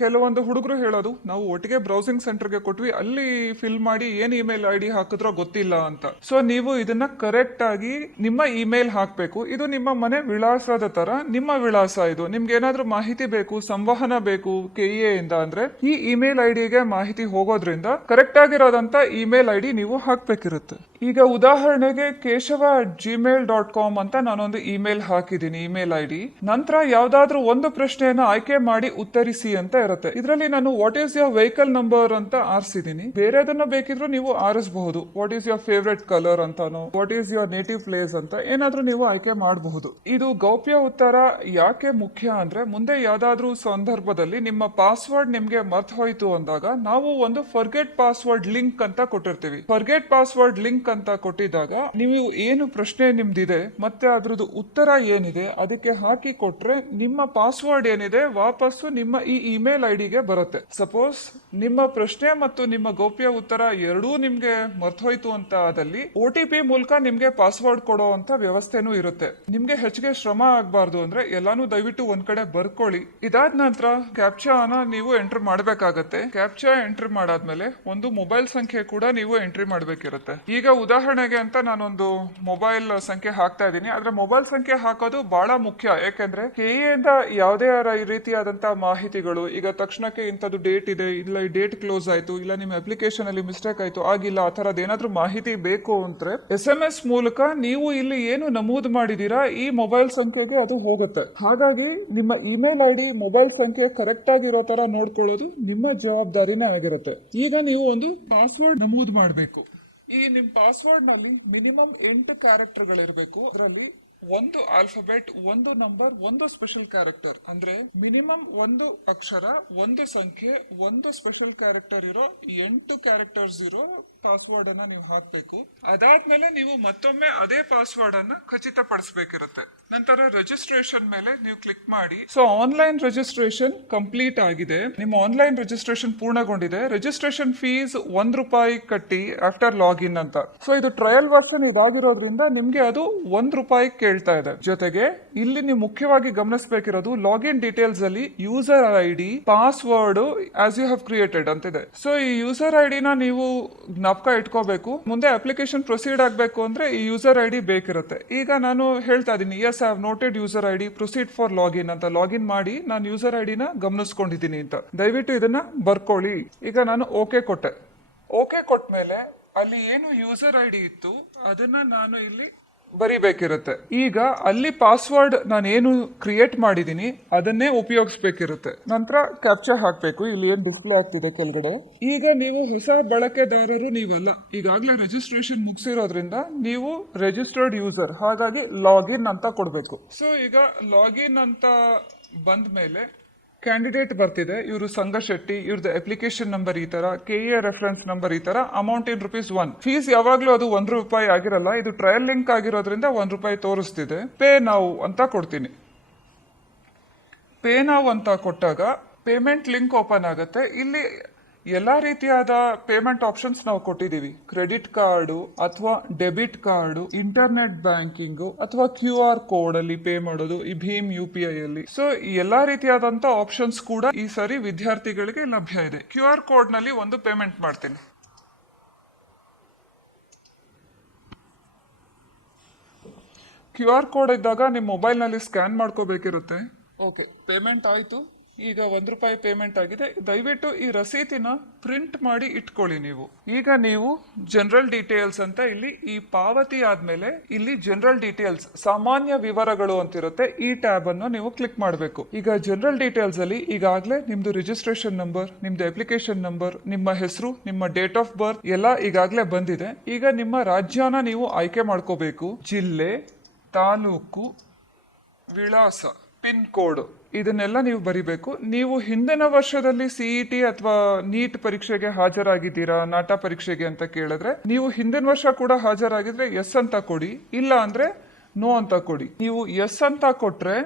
ಕೆಲವೊಂದು ಹುಡುಗರು ಹೇಳೋದು, ನಾವು ಒಟ್ಟಿಗೆ ಬ್ರೌಸಿಂಗ್ ಸೆಂಟರ್ಗೆ ಕೊಟ್ವಿ, ಅಲ್ಲಿ ಫಿಲ್ ಮಾಡಿ ಏನ್ ಇಮೇಲ್ ID ಹಾಕಿದ್ರೋ ಗೊತ್ತಿಲ್ಲ ಅಂತ. ಸೊ ನೀವು ಇದನ್ನ ಕರೆಕ್ಟ್ ಆಗಿ ನಿಮ್ಮ ಇಮೇಲ್ ಹಾಕ್ಬೇಕು. ಇದು ನಿಮ್ಮ ಮನೆ ವಿಳಾಸದ ತರ ನಿಮ್ಮ ವಿಳಾಸ ಇದು. ನಿಮ್ಗೆ ಏನಾದ್ರೂ ಮಾಹಿತಿ ಬೇಕು, ಸಂವಹನ ಬೇಕು KA ಇಂದ ಅಂದ್ರೆ ಈ ಇಮೇಲ್ IDಗೆ ಮಾಹಿತಿ ಹೋಗೋದ್ರಿಂದ ಕರೆಕ್ಟ್ ಆಗಿರೋದಂತ ಇಮೇಲ್ ID ನೀವು ಹಾಕ್ಬೇಕಿರುತ್ತೆ. ಈಗ ಉದಾಹರಣೆಗೆ keshav@gmail.com ಅಂತ ನಾನೊಂದು ಇಮೇಲ್ ಹಾಕಿದ್ದೀನಿ, ಇಮೇಲ್ ID. ನಂತರ ಯಾವ್ದಾದ್ರೂ ಒಂದು ಪ್ರಶ್ನೆಯನ್ನ ಆಯ್ಕೆ ಮಾಡಿ ಉತ್ತರಿಸಿ ಅಂತ ಇರುತ್ತೆ. ಇದರಲ್ಲಿ ನಾನು what is your vehicle number ಅಂತ ಆರಿಸಿದ್ದೀನಿ. ಬೇರೆದನ್ನ ಬೇಕಿದ್ರು ನೀವು ಆರಿಸಬಹುದು. What is your favourite colour ಅಂತಾನೋ, what is your native place ಅಂತ ಏನಾದ್ರೂ ನೀವು ಆಯ್ಕೆ ಮಾಡಬಹುದು. ಇದು ಗೌಪ್ಯ ಉತ್ತರ ಯಾಕೆ ಮುಖ್ಯ ಅಂದ್ರೆ, ಮುಂದೆ ಯಾವ್ದಾದ್ರೂ ಸಂದರ್ಭದಲ್ಲಿ ನಿಮ್ಮ ಪಾಸ್ವರ್ಡ್ ನಿಮ್ಗೆ ಮರ್ತ್ ಹೋಯ್ತು ಅಂದಾಗ ನಾವು ಒಂದು ಫರ್ಗೆಟ್ ಪಾಸ್ವರ್ಡ್ ಲಿಂಕ್ ಅಂತ ಕೊಟ್ಟಿರ್ತೀವಿ. ಫರ್ಗೆಟ್ ಪಾಸ್ವರ್ಡ್ ಲಿಂಕ್ ಅಂತ ಕೊಟ್ಟಿದ್ದಾಗ ನೀವು ಏನು ಪ್ರಶ್ನೆ ನಿಮ್ದಿದೆ ಮತ್ತೆ ಅದ್ರದ್ದು ಉತ್ತರ ಏನಿದೆ ಅದಕ್ಕೆ ಹಾಕಿ ಕೊಟ್ರೆ ನಿಮ್ಮ ಪಾಸ್ವರ್ಡ್ ಏನಿದೆ ವಾಪಸ್ಸು ನಿಮ್ಮ ಈ ಇಮೇಲ್ IDಗೆ ಬರುತ್ತೆ. ಸಪೋಸ್ ನಿಮ್ಮ ಪ್ರಶ್ನೆ ಮತ್ತು ನಿಮ್ಮ ಗೌಪ್ಯ ಉತ್ತರ ಎರಡೂ ನಿಮ್ಗೆ ಮರ್ತೋಯ್ತು ಅಂತ ಆದಲ್ಲಿ OTP ಮೂಲಕ ನಿಮ್ಗೆ ಪಾಸ್ವರ್ಡ್ ಕೊಡೋ ಅಂತ ವ್ಯವಸ್ಥೆನೂ ಇರುತ್ತೆ. ನಿಮ್ಗೆ ಹೆಚ್ಚಿಗೆ ಶ್ರಮ ಆಗ್ಬಾರ್ದು ಅಂದ್ರೆ ಎಲ್ಲಾನು ದಯವಿಟ್ಟು ಒಂದ್ ಕಡೆ ಬರ್ಕೊಳ್ಳಿ. ಇದಾದ ನಂತರ ಕ್ಯಾಪ್ಚಾನ ನೀವು ಎಂಟ್ರಿ ಮಾಡ್ಬೇಕಾಗತ್ತೆ. ಕ್ಯಾಪ್ಚಾ ಎಂಟ್ರಿ ಮಾಡಾದ್ಮೇಲೆ ಒಂದು ಮೊಬೈಲ್ ಸಂಖ್ಯೆ ಕೂಡ ನೀವು ಎಂಟ್ರಿ ಮಾಡ್ಬೇಕಿರುತ್ತೆ. ಈಗ ಉದಾಹರಣೆಗೆ ಅಂತ ನಾನೊಂದು ಮೊಬೈಲ್ ಸಂಖ್ಯೆ ಹಾಕ್ತಾ ಇದ್ದೀನಿ. ಆದ್ರೆ ಮೊಬೈಲ್ ಸಂಖ್ಯೆ ಹಾಕೋದು ಬಹಳ ಮುಖ್ಯ. ಯಾಕೆಂದ್ರೆ KA ಇಂದ ಯಾವುದೇ ರೀತಿಯಾದಂತಹ ಮಾಹಿತಿಗಳು ಈಗ ತಕ್ಷಣಕ್ಕೆ ಇಂಥದ್ದು ಡೇಟ್ ಇದೆ, ಇಲ್ಲ ಈ ಡೇಟ್ ಕ್ಲೋಸ್ ಆಯ್ತು, ಇಲ್ಲ ನಿಮ್ಮ ಅಪ್ಲಿಕೇಶನ್ ಅಲ್ಲಿ ಮಿಸ್ಟೇಕ್ ಆಯ್ತು, ಆಗಿಲ್ಲ, ಆ ತರದ್ ಏನಾದ್ರೂ ಮಾಹಿತಿ ಬೇಕು ಅಂದ್ರೆ SMS ಮೂಲಕ ನೀವು ಇಲ್ಲಿ ಏನು ನಮೂದು ಮಾಡಿದೀರಾ ಈ ಮೊಬೈಲ್ ಸಂಖ್ಯೆಗೆ ಅದು ಹೋಗುತ್ತೆ. ಹಾಗಾಗಿ ನಿಮ್ಮ ಇಮೇಲ್ ID ಮೊಬೈಲ್ ಸಂಖ್ಯೆ ಕರೆಕ್ಟ್ ಆಗಿರೋ ತರ ನೋಡ್ಕೊಳ್ಳೋದು ನಿಮ್ಮ ಜವಾಬ್ದಾರಿನೇ ಆಗಿರುತ್ತೆ. ಈಗ ನೀವು ಒಂದು ಪಾಸ್ವರ್ಡ್ ನಮೂದು ಮಾಡಬೇಕು. ಈ ನಿಮ್ ಪಾಸ್ವರ್ಡ್ ನಲ್ಲಿ ಮಿನಿಮಮ್ 8 ಕ್ಯಾರೆಕ್ಟರ್ಗಳಿರ್ಬೇಕು. ಅದರಲ್ಲಿ ಒಂದು ಆಲ್ಫಾಬೆಟ್, ಒಂದು ನಂಬರ್, ಒಂದು ಸ್ಪೆಷಲ್ ಕ್ಯಾರೆಕ್ಟರ್, ಅಂದ್ರೆ ಮಿನಿಮಮ್ ಒಂದು ಅಕ್ಷರ, ಒಂದು ಸಂಖ್ಯೆ, ಒಂದು ಸ್ಪೆಷಲ್ ಕ್ಯಾರೆಕ್ಟರ್ ಇರೋ 8 ಕ್ಯಾರೆಕ್ಟರ್ಸ್ ಇರೋ ಪಾಸ್ವರ್ಡ್ ಅನ್ನ ನೀವು ಹಾಕ್ಬೇಕು. ಅದಾದ್ಮೇಲೆ ನೀವು ಮತ್ತೊಮ್ಮೆ ಅದೇ ಪಾಸ್ವರ್ಡ್ ಅನ್ನ ಖಚಿತಪಡಿಸಬೇಕಿರುತ್ತೆ. ನಂತರ ರಿಜಿಸ್ಟ್ರೇಷನ್ ಮೇಲೆ ನೀವು ಕ್ಲಿಕ್ ಮಾಡಿ. ಸೊ ಆನ್ಲೈನ್ ರಿಜಿಸ್ಟ್ರೇಷನ್ ಕಂಪ್ಲೀಟ್ ಆಗಿದೆ. ನಿಮ್ಮ ಆನ್ಲೈನ್ ರಿಜಿಸ್ಟ್ರೇಷನ್ ಪೂರ್ಣಗೊಂಡಿದೆ. ರಿಜಿಸ್ಟ್ರೇಷನ್ ಫೀಸ್ ₹1 ಕಟ್ಟಿ ಆಫ್ಟರ್ ಲಾಗಿನ್ ಅಂತ. ಸೊ ಇದು ಟ್ರಯಲ್ ವರ್ಷನ್ ಇದಾಗಿರೋದ್ರಿಂದ ನಿಮ್ಗೆ ಅದು ₹1 ಕೇಳ್ತಾ ಇದೆ. ಜೊತೆಗೆ ಇಲ್ಲಿ ನೀವು ಮುಖ್ಯವಾಗಿ ಗಮನಿಸಬೇಕಿರೋದು ಲಾಗಿನ್ ಡೀಟೇಲ್ಸ್ ಅಲ್ಲಿ user ID, password as you have created ಅಂತಿದೆ. ಸೊ ಈ ಯೂಸರ್ ID ನ ನೀವು ಜ್ಞಾಪಕ ಇಟ್ಕೋಬೇಕು. ಮುಂದೆ ಅಪ್ಲಿಕೇಶನ್ ಪ್ರೊಸೀಡ್ ಆಗಬೇಕು ಅಂದ್ರೆ ಈ ಯೂಸರ್ ID ಬೇಕಿರುತ್ತೆ. ಈಗ ನಾನು ಹೇಳ್ತಾ ಇದ್ದೀನಿ, yes I have noted user ID, proceed for login ಅಂತ. ಲಾಗಿನ್ ಮಾಡಿ ನಾನು ಯೂಸರ್ ID ನ ಗಮನಿಸ್ಕೊಂಡಿದ್ದೀನಿ ಅಂತ. ದಯವಿಟ್ಟು ಇದನ್ನ ಬರ್ಕೊಳ್ಳಿ. ಈಗ ನಾನು ಓಕೆ ಕೊಟ್ಟೆ. ಓಕೆ ಕೊಟ್ಟ ಮೇಲೆ ಅಲ್ಲಿ ಏನು ಯೂಸರ್ ID ಇತ್ತು ಅದನ್ನ ನಾನು ಇಲ್ಲಿ ಬರಿಬೇಕಿರುತ್ತೆ. ಈಗ ಅಲ್ಲಿ ಪಾಸ್ವರ್ಡ್ ನಾನು ಏನು ಕ್ರಿಯೇಟ್ ಮಾಡಿದೀನಿ ಅದನ್ನೇ ಉಪಯೋಗಿಸ್ಬೇಕಿರುತ್ತೆ. ನಂತರ ಕ್ಯಾಪ್ಚರ್ ಹಾಕ್ಬೇಕು. ಇಲ್ಲಿ ಏನ್ ಡಿಸ್ಪ್ಲೇ ಆಗ್ತಿದೆ ಕೆಳಗಡೆ. ಈಗ ನೀವು ಹೊಸ ಬಳಕೆದಾರರು ನೀವಲ್ಲ, ಈಗಾಗಲೇ ರಿಜಿಸ್ಟ್ರೇಷನ್ ಮುಗಿಸಿರೋದ್ರಿಂದ ನೀವು ರಿಜಿಸ್ಟರ್ಡ್ ಯೂಸರ್, ಹಾಗಾಗಿ ಲಾಗಿನ್ ಅಂತ ಕೊಡ್ಬೇಕು. ಸೊ ಈಗ ಲಾಗಿನ್ ಅಂತ ಬಂದ ಮೇಲೆ ಕ್ಯಾಂಡಿಡೇಟ್ ಬರ್ತಿದೆ. ಇವರು ಸಂಘ ಶೆಟ್ಟಿ, ಇವ್ರದ್ದು ಅಪ್ಲಿಕೇಶನ್ ನಂಬರ್ ಈ ತರ, KA ರೆಫರೆನ್ಸ್ ನಂಬರ್ ಈ ತರ, ಅಮೌಂಟ್ ಇನ್ ₹1. ಫೀಸ್ ಯಾವಾಗ್ಲೂ ಅದು ₹1 ಆಗಿರಲ್ಲ. ಇದು ಟ್ರಯಲ್ ಲಿಂಕ್ ಆಗಿರೋದ್ರಿಂದ ₹1 ತೋರಿಸ್ತಿದೆ. ಪೇ ನಾವು ಅಂತ ಕೊಡ್ತೀನಿ. ಪೇ ನಾವು ಅಂತ ಕೊಟ್ಟಾಗ ಪೇಮೆಂಟ್ ಲಿಂಕ್ ಓಪನ್ ಆಗುತ್ತೆ. ಇಲ್ಲಿ ಎಲ್ಲಾ ರೀತಿಯಾದ ಪೇಮೆಂಟ್ ಆಪ್ಷನ್ಸ್ ನಾವು ಕೊಟ್ಟಿದೀವಿ. ಕ್ರೆಡಿಟ್ ಕಾರ್ಡು ಅಥವಾ ಡೆಬಿಟ್ ಕಾರ್ಡು, ಇಂಟರ್ನೆಟ್ ಬ್ಯಾಂಕಿಂಗ್ ಅಥವಾ QR ಕೋಡ್ ಅಲ್ಲಿ ಪೇ ಮಾಡೋದು, ಈ ಭೀಮ್ UPI ಅಲ್ಲಿ. ಸೊ ಈ ಎಲ್ಲಾ ರೀತಿಯಾದಂತ ಆಪ್ಷನ್ಸ್ ಕೂಡ ಈ ಸರಿ ವಿದ್ಯಾರ್ಥಿಗಳಿಗೆ ಲಭ್ಯ ಇದೆ. QR ಕೋಡ್ ನಲ್ಲಿ ಒಂದು ಪೇಮೆಂಟ್ ಮಾಡ್ತೀನಿ. QR ಕೋಡ್ ಇದ್ದಾಗ ನಿಮ್ಮ ಮೊಬೈಲ್ ನಲ್ಲಿ ಸ್ಕ್ಯಾನ್ ಮಾಡ್ಕೋಬೇಕಿರುತ್ತೆ. ಓಕೆ, ಪೇಮೆಂಟ್ ಆಯ್ತು. ಈಗ ₹1 ಪೇಮೆಂಟ್ ಆಗಿದೆ. ದಯವಿಟ್ಟು ಈ ರಸೀತಿನ ಪ್ರಿಂಟ್ ಮಾಡಿ ಇಟ್ಕೊಳ್ಳಿ ನೀವು. ಈಗ ನೀವು ಜನರಲ್ ಡೀಟೇಲ್ಸ್ ಅಂತ ಇಲ್ಲಿ ಈ ಪಾವತಿ ಆದ್ಮೇಲೆ ಇಲ್ಲಿ ಜನರಲ್ ಡೀಟೇಲ್ಸ್, ಸಾಮಾನ್ಯ ವಿವರಗಳು ಅಂತಿರುತ್ತೆ. ಈ ಟ್ಯಾಬ್ ಅನ್ನು ನೀವು ಕ್ಲಿಕ್ ಮಾಡಬೇಕು. ಈಗ ಜನರಲ್ ಡೀಟೇಲ್ಸ್ ಅಲ್ಲಿ ಈಗಾಗಲೇ ನಿಮ್ದು ರಿಜಿಸ್ಟ್ರೇಷನ್ ನಂಬರ್, ನಿಮ್ದು ಅಪ್ಲಿಕೇಶನ್ ನಂಬರ್, ನಿಮ್ಮ ಹೆಸರು, ನಿಮ್ಮ ಡೇಟ್ ಆಫ್ ಬರ್ತ್ ಎಲ್ಲ ಈಗಾಗಲೇ ಬಂದಿದೆ. ಈಗ ನಿಮ್ಮ ರಾಜ್ಯನ ನೀವು ಆಯ್ಕೆ ಮಾಡ್ಕೋಬೇಕು. ಜಿಲ್ಲೆ, ತಾಲೂಕು, ವಿಳಾಸ, ಪಿನ್ ಕೋಡ್ ಇದನ್ನೆಲ್ಲ ನೀವು ಬರಿಬೇಕು. ನೀವು ಹಿಂದಿನ ವರ್ಷದಲ್ಲಿ CET ಅಥವಾ ನೀಟ್ ಪರೀಕ್ಷೆಗೆ ಹಾಜರಾಗಿದ್ದೀರಾ, ನಾಟಾ ಪರೀಕ್ಷೆಗೆ ಅಂತ ಕೇಳಿದ್ರೆ ನೀವು ಹಿಂದಿನ ವರ್ಷ ಕೂಡ ಹಾಜರಾಗಿದ್ರೆ ಎಸ್ ಅಂತ ಕೊಡಿ, ಇಲ್ಲ ಅಂದ್ರೆ ನೋ ಅಂತ ಕೊಡಿ. ನೀವು ಎಸ್ ಅಂತ ಕೊಟ್ರೆ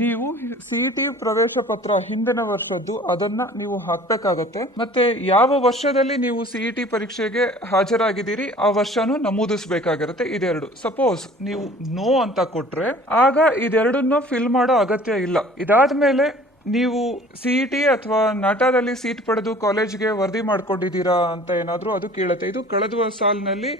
ನೀವು CET ಪ್ರವೇಶ ಪತ್ರ ಹಿಂದಿನ ವರ್ಷದ್ದು ಅದನ್ನ ನೀವು ಹಾಕ್ಬೇಕಾಗತ್ತೆ. ಮತ್ತೆ ಯಾವ ವರ್ಷದಲ್ಲಿ ನೀವು CET ಪರೀಕ್ಷೆಗೆ ಹಾಜರಾಗಿದ್ದೀರಿ ಆ ವರ್ಷನೂ ನಮೂದಿಸಬೇಕಾಗಿರುತ್ತೆ. ಇದೆರಡು. ಸಪೋಸ್ ನೀವು ನೋ ಅಂತ ಕೊಟ್ರೆ ಆಗ ಇದೆರಡನ್ನ ಫಿಲ್ ಮಾಡೋ ಅಗತ್ಯ ಇಲ್ಲ. ಇದಾದ್ಮೇಲೆ ನೀವು CET ಅಥವಾ ನಾಟಾದಲ್ಲಿ ಸೀಟ್ ಪಡೆದು ಕಾಲೇಜ್ಗೆ ವರದಿ ಮಾಡ್ಕೊಂಡಿದ್ದೀರಾ ಅಂತ ಏನಾದ್ರೂ ಅದು ಕೇಳುತ್ತೆ. ಇದು ಕಳೆದ ಸಾಲಿನಲ್ಲಿ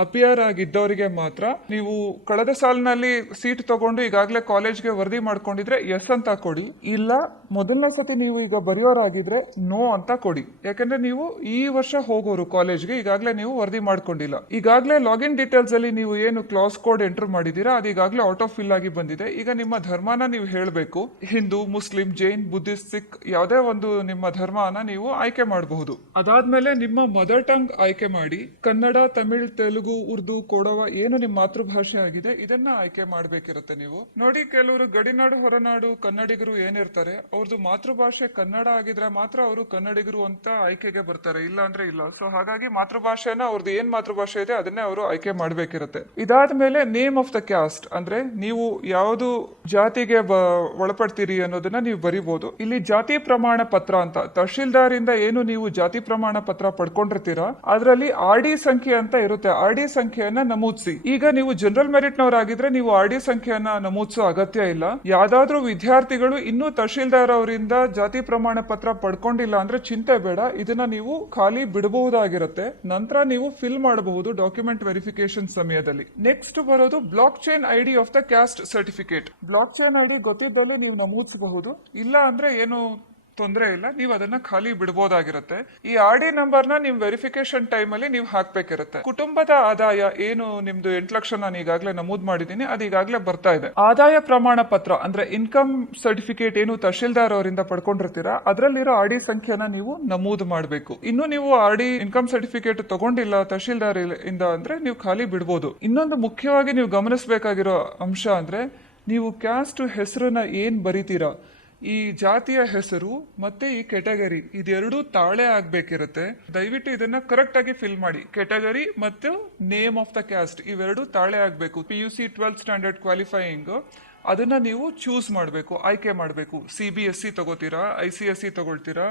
ಅಪಿಯರ್ ಆಗಿದ್ದವರಿಗೆ ಮಾತ್ರ. ನೀವು ಕಳೆದ ಸಾಲಿನಲ್ಲಿ ಸೀಟ್ ತಗೊಂಡು ಈಗಾಗಲೇ ಕಾಲೇಜ್ಗೆ ವರದಿ ಮಾಡ್ಕೊಂಡಿದ್ರೆ ಎಸ್ ಅಂತ ಕೊಡಿ, ಇಲ್ಲ ಮೊದಲನೇ ಸತಿ ನೀವು ಈಗ ಬರೆಯೋರಾಗಿದ್ರೆ ನೋ ಅಂತ ಕೊಡಿ. ಯಾಕಂದ್ರೆ ನೀವು ಈ ವರ್ಷ ಹೋಗೋರು ಕಾಲೇಜ್ಗೆ, ಈಗಾಗಲೇ ನೀವು ವರದಿ ಮಾಡ್ಕೊಂಡಿಲ್ಲ. ಈಗಾಗಲೇ ಲಾಗಿನ್ ಡೀಟೇಲ್ಸ್ ಅಲ್ಲಿ ನೀವು ಏನು ಕ್ಲಾಸ್ ಕೋಡ್ ಎಂಟರ್ ಮಾಡಿದೀರಾ ಅದು ಈಗಾಗಲೇ ಆಟೋ ಫಿಲ್ ಆಗಿ ಬಂದಿದೆ. ಈಗ ನಿಮ್ಮ ಧರ್ಮನ ನೀವು ಹೇಳಬೇಕು. ಹಿಂದೂ, ಮುಸ್ಲಿಂ, ಜೈನ್, ಬುದ್ಧಿಸ್ಟ್, ಸಿಖ್ ಯಾವುದೇ ಒಂದು ನಿಮ್ಮ ಧರ್ಮನ ನೀವು ಆಯ್ಕೆ ಮಾಡಬಹುದು. ಅದಾದ್ಮೇಲೆ ನಿಮ್ಮ ಮದರ್ ಟಂಗ್ ಆಯ್ಕೆ ಮಾಡಿ. ಕನ್ನಡ, ತಮಿಳ್, ತೆಲುಗು, ಉರ್ದು, ಕೊಡವ ಏನು ನಿಮ್ಮ ಮಾತೃಭಾಷೆ ಆಗಿದೆ ಇದನ್ನ ಆಯ್ಕೆ ಮಾಡಬೇಕಿರುತ್ತೆ. ನೀವು ನೋಡಿ, ಕೆಲವರು ಗಡಿನಾಡು ಹೊರನಾಡು ಕನ್ನಡಿಗರು ಏನಿರ್ತಾರೆ ಅವ್ರದ್ದು ಮಾತೃಭಾಷೆ ಕನ್ನಡ ಆಗಿದ್ರೆ ಮಾತ್ರ ಅವರು ಕನ್ನಡಿಗರು ಅಂತ ಆಯ್ಕೆಗೆ ಬರ್ತಾರೆ, ಇಲ್ಲ ಅಂದ್ರೆ ಇಲ್ಲ. ಸೊ ಹಾಗಾಗಿ ಮಾತೃಭಾಷೆನ ಅವ್ರದ್ದು ಏನ್ ಮಾತೃಭಾಷೆ ಇದೆ ಅದನ್ನೇ ಅವರು ಆಯ್ಕೆ ಮಾಡಬೇಕಿರುತ್ತೆ. ಇದಾದ್ಮೇಲೆ ನೇಮ್ ಆಫ್ ದ ಕ್ಯಾಸ್ಟ್, ಅಂದ್ರೆ ನೀವು ಯಾವುದು ಜಾತಿಗೆ ಒಳಪಡ್ತೀರಿ ಅನ್ನೋದನ್ನ ನೀವು ಬರಿಬಹುದು. ಇಲ್ಲಿ ಜಾತಿ ಪ್ರಮಾಣ ಪತ್ರ ಅಂತ ತಹಶೀಲ್ದಾರ್ ಇಂದ ಏನು ನೀವು ಜಾತಿ ಪ್ರಮಾಣ ಪತ್ರ ಪಡ್ಕೊಂಡಿರ್ತೀರಾ ಅದರಲ್ಲಿ RD ಸಂಖ್ಯೆ ಅಂತ ಇರುತ್ತೆ. RD ಸಂಖ್ಯೆಯನ್ನ ನಮೂದಿಸಿ. ಈಗ ನೀವು ಜನರಲ್ ಮೆರಿಟ್ ನವರಾಗಿದ್ರೆ ನೀವು RD ಸಂಖ್ಯೆಯನ್ನ ನಮೂದಿಸೋ ಅಗತ್ಯ ಇಲ್ಲ. ಯಾವ್ದಾದ್ರೂ ವಿದ್ಯಾರ್ಥಿಗಳು ಇನ್ನೂ ತಹಶೀಲ್ದಾರ್ ಅವರಿಂದ ಜಾತಿ ಪ್ರಮಾಣ ಪತ್ರ ಪಡ್ಕೊಂಡಿಲ್ಲ ಅಂದ್ರೆ ಚಿಂತೆ ಬೇಡ, ಇದನ್ನ ನೀವು ಖಾಲಿ ಬಿಡಬಹುದಾಗಿರುತ್ತೆ. ನಂತರ ನೀವು ಫಿಲ್ ಮಾಡಬಹುದು ಡಾಕ್ಯುಮೆಂಟ್ ವೆರಿಫಿಕೇಶನ್ ಸಮಯದಲ್ಲಿ. ನೆಕ್ಸ್ಟ್ ಬರೋದು blockchain ID of the caste certificate. Blockchain ID ಗೊತ್ತಿದ್ದಲ್ಲಿ ನೀವು ನಮೂದಿಸಬಹುದು, ಇಲ್ಲ ಅಂದ್ರೆ ಏನು ತೊಂದರೆ ಇಲ್ಲ, ನೀವು ಅದನ್ನ ಖಾಲಿ ಬಿಡಬಹುದಾಗಿರುತ್ತೆ. ಈ ಆರ್ ಡಿ ನಂಬರ್ನ ನಿಮ್ ವೆರಿಫಿಕೇಶನ್ ಟೈಮ್ ಅಲ್ಲಿ ನೀವು ಹಾಕ್ಬೇಕಿರುತ್ತೆ. ಕುಟುಂಬದ ಆದಾಯ ಏನು ನಿಮ್ದು 8 ಲಕ್ಷ ನಾನು ಈಗಾಗಲೇ ನಮೂದು ಮಾಡಿದ್ದೀನಿ, ಅದು ಈಗಾಗಲೇ ಬರ್ತಾ ಇದೆ. ಆದಾಯ ಪ್ರಮಾಣ ಪತ್ರ ಅಂದ್ರೆ ಇನ್ಕಮ್ ಸರ್ಟಿಫಿಕೇಟ್ ಏನು ತಹಶೀಲ್ದಾರ್ ಅವರಿಂದ ಪಡ್ಕೊಂಡಿರ್ತೀರಾ, ಅದರಲ್ಲಿರೋ ಆರ್ ಡಿ ಸಂಖ್ಯೆನ ನೀವು ನಮೂದು ಮಾಡಬೇಕು. ಇನ್ನು ನೀವು ಆರ್ ಡಿ ಇನ್ಕಮ್ ಸರ್ಟಿಫಿಕೇಟ್ ತಗೊಂಡಿಲ್ಲ ತಹಶೀಲ್ದಾರ್ ಇಂದ ಅಂದ್ರೆ ನೀವು ಖಾಲಿ ಬಿಡ್ಬೋದು. ಇನ್ನೊಂದು ಮುಖ್ಯವಾಗಿ ನೀವು ಗಮನಿಸಬೇಕಾಗಿರೋ ಅಂಶ ಅಂದ್ರೆ, ನೀವು ಕ್ಯಾಸ್ಟ್ ಹೆಸರನ್ನ ಏನ್ ಬರಿತೀರಾ, ಈ ಜಾತಿಯ ಹೆಸರು ಮತ್ತೆ ಈ ಕೆಟಗರಿ ಇದೆರಡೂ ತಾಳೆ ಆಗ್ಬೇಕಿರುತ್ತೆ. ದಯವಿಟ್ಟು ಇದನ್ನ ಕರೆಕ್ಟ್ ಆಗಿ ಫಿಲ್ ಮಾಡಿ. ಕೆಟಗರಿ ಮತ್ತು ನೇಮ್ ಆಫ್ ದ ಕ್ಯಾಸ್ಟ್ ಇವೆರಡು ತಾಳೆ ಆಗ್ಬೇಕು. PUC 12th ಸ್ಟ್ಯಾಂಡರ್ಡ್ ಕ್ವಾಲಿಫೈಯಿಂಗ್ ಅದನ್ನ ನೀವು ಚೂಸ್ ಮಾಡಬೇಕು, ಆಯ್ಕೆ ಮಾಡಬೇಕು. CBSE ತಗೋತೀರಾ, ICSE ತಗೊಳ್ತೀರಾ,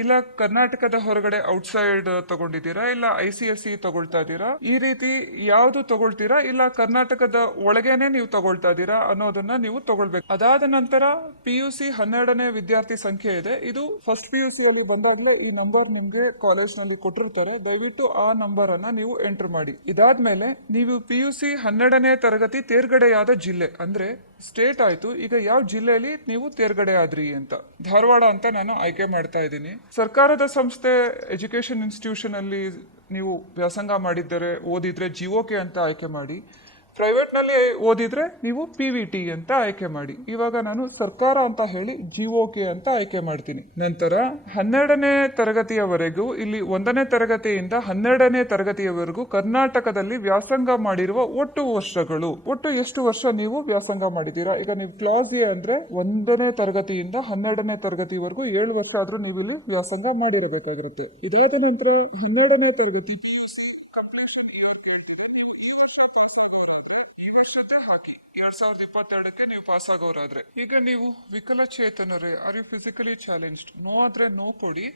ಇಲ್ಲ ಕರ್ನಾಟಕದ ಹೊರಗಡೆ ಔಟ್ಸೈಡ್ ತಗೊಂಡಿದ್ದೀರಾ, ಇಲ್ಲ ICSE ತಗೊಳ್ತಾ ಇದ್ದೀರಾ, ಈ ರೀತಿ ಯಾವ್ದು ತಗೊಳ್ತೀರಾ, ಇಲ್ಲ ಕರ್ನಾಟಕದ ಒಳಗೇನೆ ನೀವು ತಗೊಳ್ತಾ ಇದ್ದೀರಾ ಅನ್ನೋದನ್ನ ನೀವು ತಗೊಳ್ಬೇಕು. ಅದಾದ ನಂತರ PUC 12ನೇ ವಿದ್ಯಾರ್ಥಿ ಸಂಖ್ಯೆ ಇದೆ. ಇದು ಫಸ್ಟ್ PUC ಅಲ್ಲಿ ಬಂದಾಗ್ಲೇ ಈ ನಂಬರ್ ನಿಮ್ಗೆ ಕಾಲೇಜ್ ನಲ್ಲಿ ಕೊಟ್ಟಿರ್ತಾರೆ. ದಯವಿಟ್ಟು ಆ ನಂಬರ್ ಅನ್ನ ನೀವು ಎಂಟರ್ ಮಾಡಿ. ಇದಾದ್ಮೇಲೆ ನೀವು PUC 12ನೇ ತರಗತಿ ತೇರ್ಗಡೆಯಾದ ಜಿಲ್ಲೆ ಅಂದ್ರೆ ಸ್ಟೇಟ್ ಆಯ್ತು. ಈಗ ಯಾವ ಜಿಲ್ಲೆಯಲ್ಲಿ ನೀವು ತೇರ್ಗಡೆ ಆದ್ರಿ ಅಂತ, ಧಾರವಾಡ ಅಂತ ನಾನು ಆಯ್ಕೆ ಮಾಡ್ತಾ ಇದ್ದೀನಿ. ಸರ್ಕಾರದ ಸಂಸ್ಥೆ ಎಜುಕೇಶನ್ ಇನ್ಸ್ಟಿಟ್ಯೂಷನ್ ಅಲ್ಲಿ ನೀವು ವ್ಯಾಸಂಗ ಮಾಡಿದ್ದರೆ ಓದಿದ್ರೆ GOK ಅಂತ ಆಯ್ಕೆ ಮಾಡಿ. ಪ್ರೈವೇಟ್ ನಲ್ಲಿ ಓದಿದ್ರೆ ನೀವು PVT ಅಂತ ಆಯ್ಕೆ ಮಾಡಿ. ಇವಾಗ ನಾನು ಸರ್ಕಾರ ಅಂತ ಹೇಳಿ GOK ಅಂತ ಆಯ್ಕೆ ಮಾಡ್ತೀನಿ. ನಂತರ 12ನೇ ತರಗತಿಯವರೆಗೂ ಇಲ್ಲಿ 1ನೇ ತರಗತಿಯಿಂದ 12ನೇ ತರಗತಿಯವರೆಗೂ ಕರ್ನಾಟಕದಲ್ಲಿ ವ್ಯಾಸಂಗ ಮಾಡಿರುವ ಒಟ್ಟು ವರ್ಷಗಳು, ಒಟ್ಟು ಎಷ್ಟು ವರ್ಷ ನೀವು ವ್ಯಾಸಂಗ ಮಾಡಿದ್ದೀರಾ. ಈಗ ನೀವು ಕ್ಲಾಸ್ ಎ ಅಂದ್ರೆ 1ನೇ ತರಗತಿಯಿಂದ 12ನೇ ತರಗತಿವರೆಗೂ 7 ವರ್ಷ ಆದ್ರೂ ನೀವು ಇಲ್ಲಿ ವ್ಯಾಸಂಗ ಮಾಡಿರಬೇಕಾಗಿರುತ್ತೆ. ಇದಾದ ನಂತರ 12ನೇ ತರಗತಿ ಕಂಪ್ಲೀಷನ್ ಇಯರ್ ಕೇಳ್ತಿದೆ. ನೀವು ಈ ವರ್ಷ ಪಾಸ್ ಆಗೋರಾದ್ರೆ ಈ ವರ್ಷത്തെ ಹಾಕಿ 2022ಕ್ಕೆ ನೀವು ಪಾಸ್ ಆಗೋರಾದ್ರೆ. ಈಗ ನೀವು ವಿಕಲಚೇತನರೇ, are you physically challenged, no ಆದ್ರೆ ನೋ ಕೊಡಿ,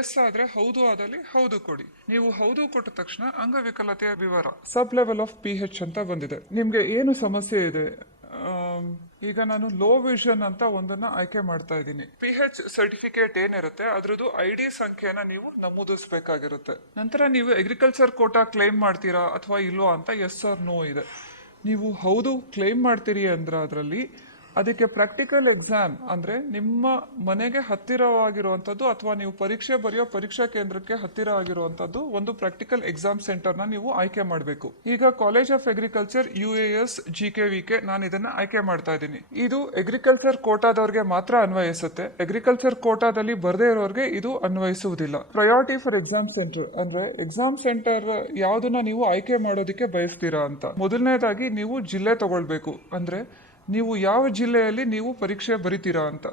ಎಸ್ ಆದ್ರೆ ಹೌದು ಆದಲ್ಲಿ ಹೌದು ಕೊಡಿ. ನೀವು ಹೌದು ಕೊಟ್ಟ ತಕ್ಷಣ ಅಂಗವಿಕಲತೆಯ ವಿವರ ಸಬ್ ಲೆವೆಲ್ ಆಫ್ PH ಅಂತ ಬಂದಿದೆ. ನಿಮ್ಗೆ ಏನು ಸಮಸ್ಯೆ ಇದೆ, ಈಗ ನಾನು ಲೋ ವಿಷನ್ ಅಂತ ಒಂದನ್ನ ಆಯ್ಕೆ ಮಾಡ್ತಾ ಇದ್ದೀನಿ. PH ಸರ್ಟಿಫಿಕೇಟ್ ಏನಿರುತ್ತೆ ಅದ್ರದ್ದು ID ಸಂಖ್ಯೆನ ನೀವು ನಮೂದಿಸಬೇಕಾಗಿರುತ್ತೆ. ನಂತರ ನೀವು ಅಗ್ರಿಕಲ್ಚರ್ ಕೋಟಾ ಕ್ಲೈಮ್ ಮಾಡ್ತೀರಾ ಅಥವಾ ಇಲ್ವಾ ಅಂತ ಎಸ್ ಆರ್ ನೋ ಇದೆ. ನೀವು ಹೌದು ಕ್ಲೈಮ್ ಮಾಡ್ತೀರಿ ಅಂದ್ರೆ ಅದರಲ್ಲಿ ಅದಕ್ಕೆ ಪ್ರಾಕ್ಟಿಕಲ್ ಎಕ್ಸಾಮ್ ಅಂದ್ರೆ ನಿಮ್ಮ ಮನೆಗೆ ಹತ್ತಿರವಾಗಿರುವಂತದ್ದು ಅಥವಾ ನೀವು ಪರೀಕ್ಷೆ ಬರೆಯೋ ಪರೀಕ್ಷಾ ಕೇಂದ್ರಕ್ಕೆ ಹತ್ತಿರ ಆಗಿರುವಂತದ್ದು ಒಂದು ಪ್ರಾಕ್ಟಿಕಲ್ ಎಕ್ಸಾಮ್ ಸೆಂಟರ್ ನ ನೀವು ಆಯ್ಕೆ ಮಾಡಬೇಕು. ಈಗ college of agriculture UAS GKVK ನಾನು ಇದನ್ನ ಆಯ್ಕೆ ಮಾಡ್ತಾ ಇದ್ದೀನಿ. ಇದು ಅಗ್ರಿಕಲ್ಚರ್ ಕೋಟಾದವ್ರಿಗೆ ಮಾತ್ರ ಅನ್ವಯಿಸುತ್ತೆ. ಅಗ್ರಿಕಲ್ಚರ್ ಕೋಟಾದಲ್ಲಿ ಬರದೇ ಇರೋರಿಗೆ ಇದು ಅನ್ವಯಿಸುವುದಿಲ್ಲ. ಪ್ರಯಾರಿಟಿ ಫಾರ್ ಎಕ್ಸಾಮ್ ಸೆಂಟರ್ ಅಂದ್ರೆ ಎಕ್ಸಾಮ್ ಸೆಂಟರ್ ಯಾವ್ದನ್ನ ನೀವು ಆಯ್ಕೆ ಮಾಡೋದಕ್ಕೆ ಬಯಸ್ತೀರಾ ಅಂತ. ಮೊದಲನೇದಾಗಿ ನೀವು ಜಿಲ್ಲೆ ತಗೊಳ್ಬೇಕು. ಅಂದ್ರೆ ನೀವು ಯಾವ ಜಿಲ್ಲೆಯಲ್ಲಿ ನೀವು ಪರೀಕ್ಷೆ ಬರಿತೀರಾ ಅಂತ.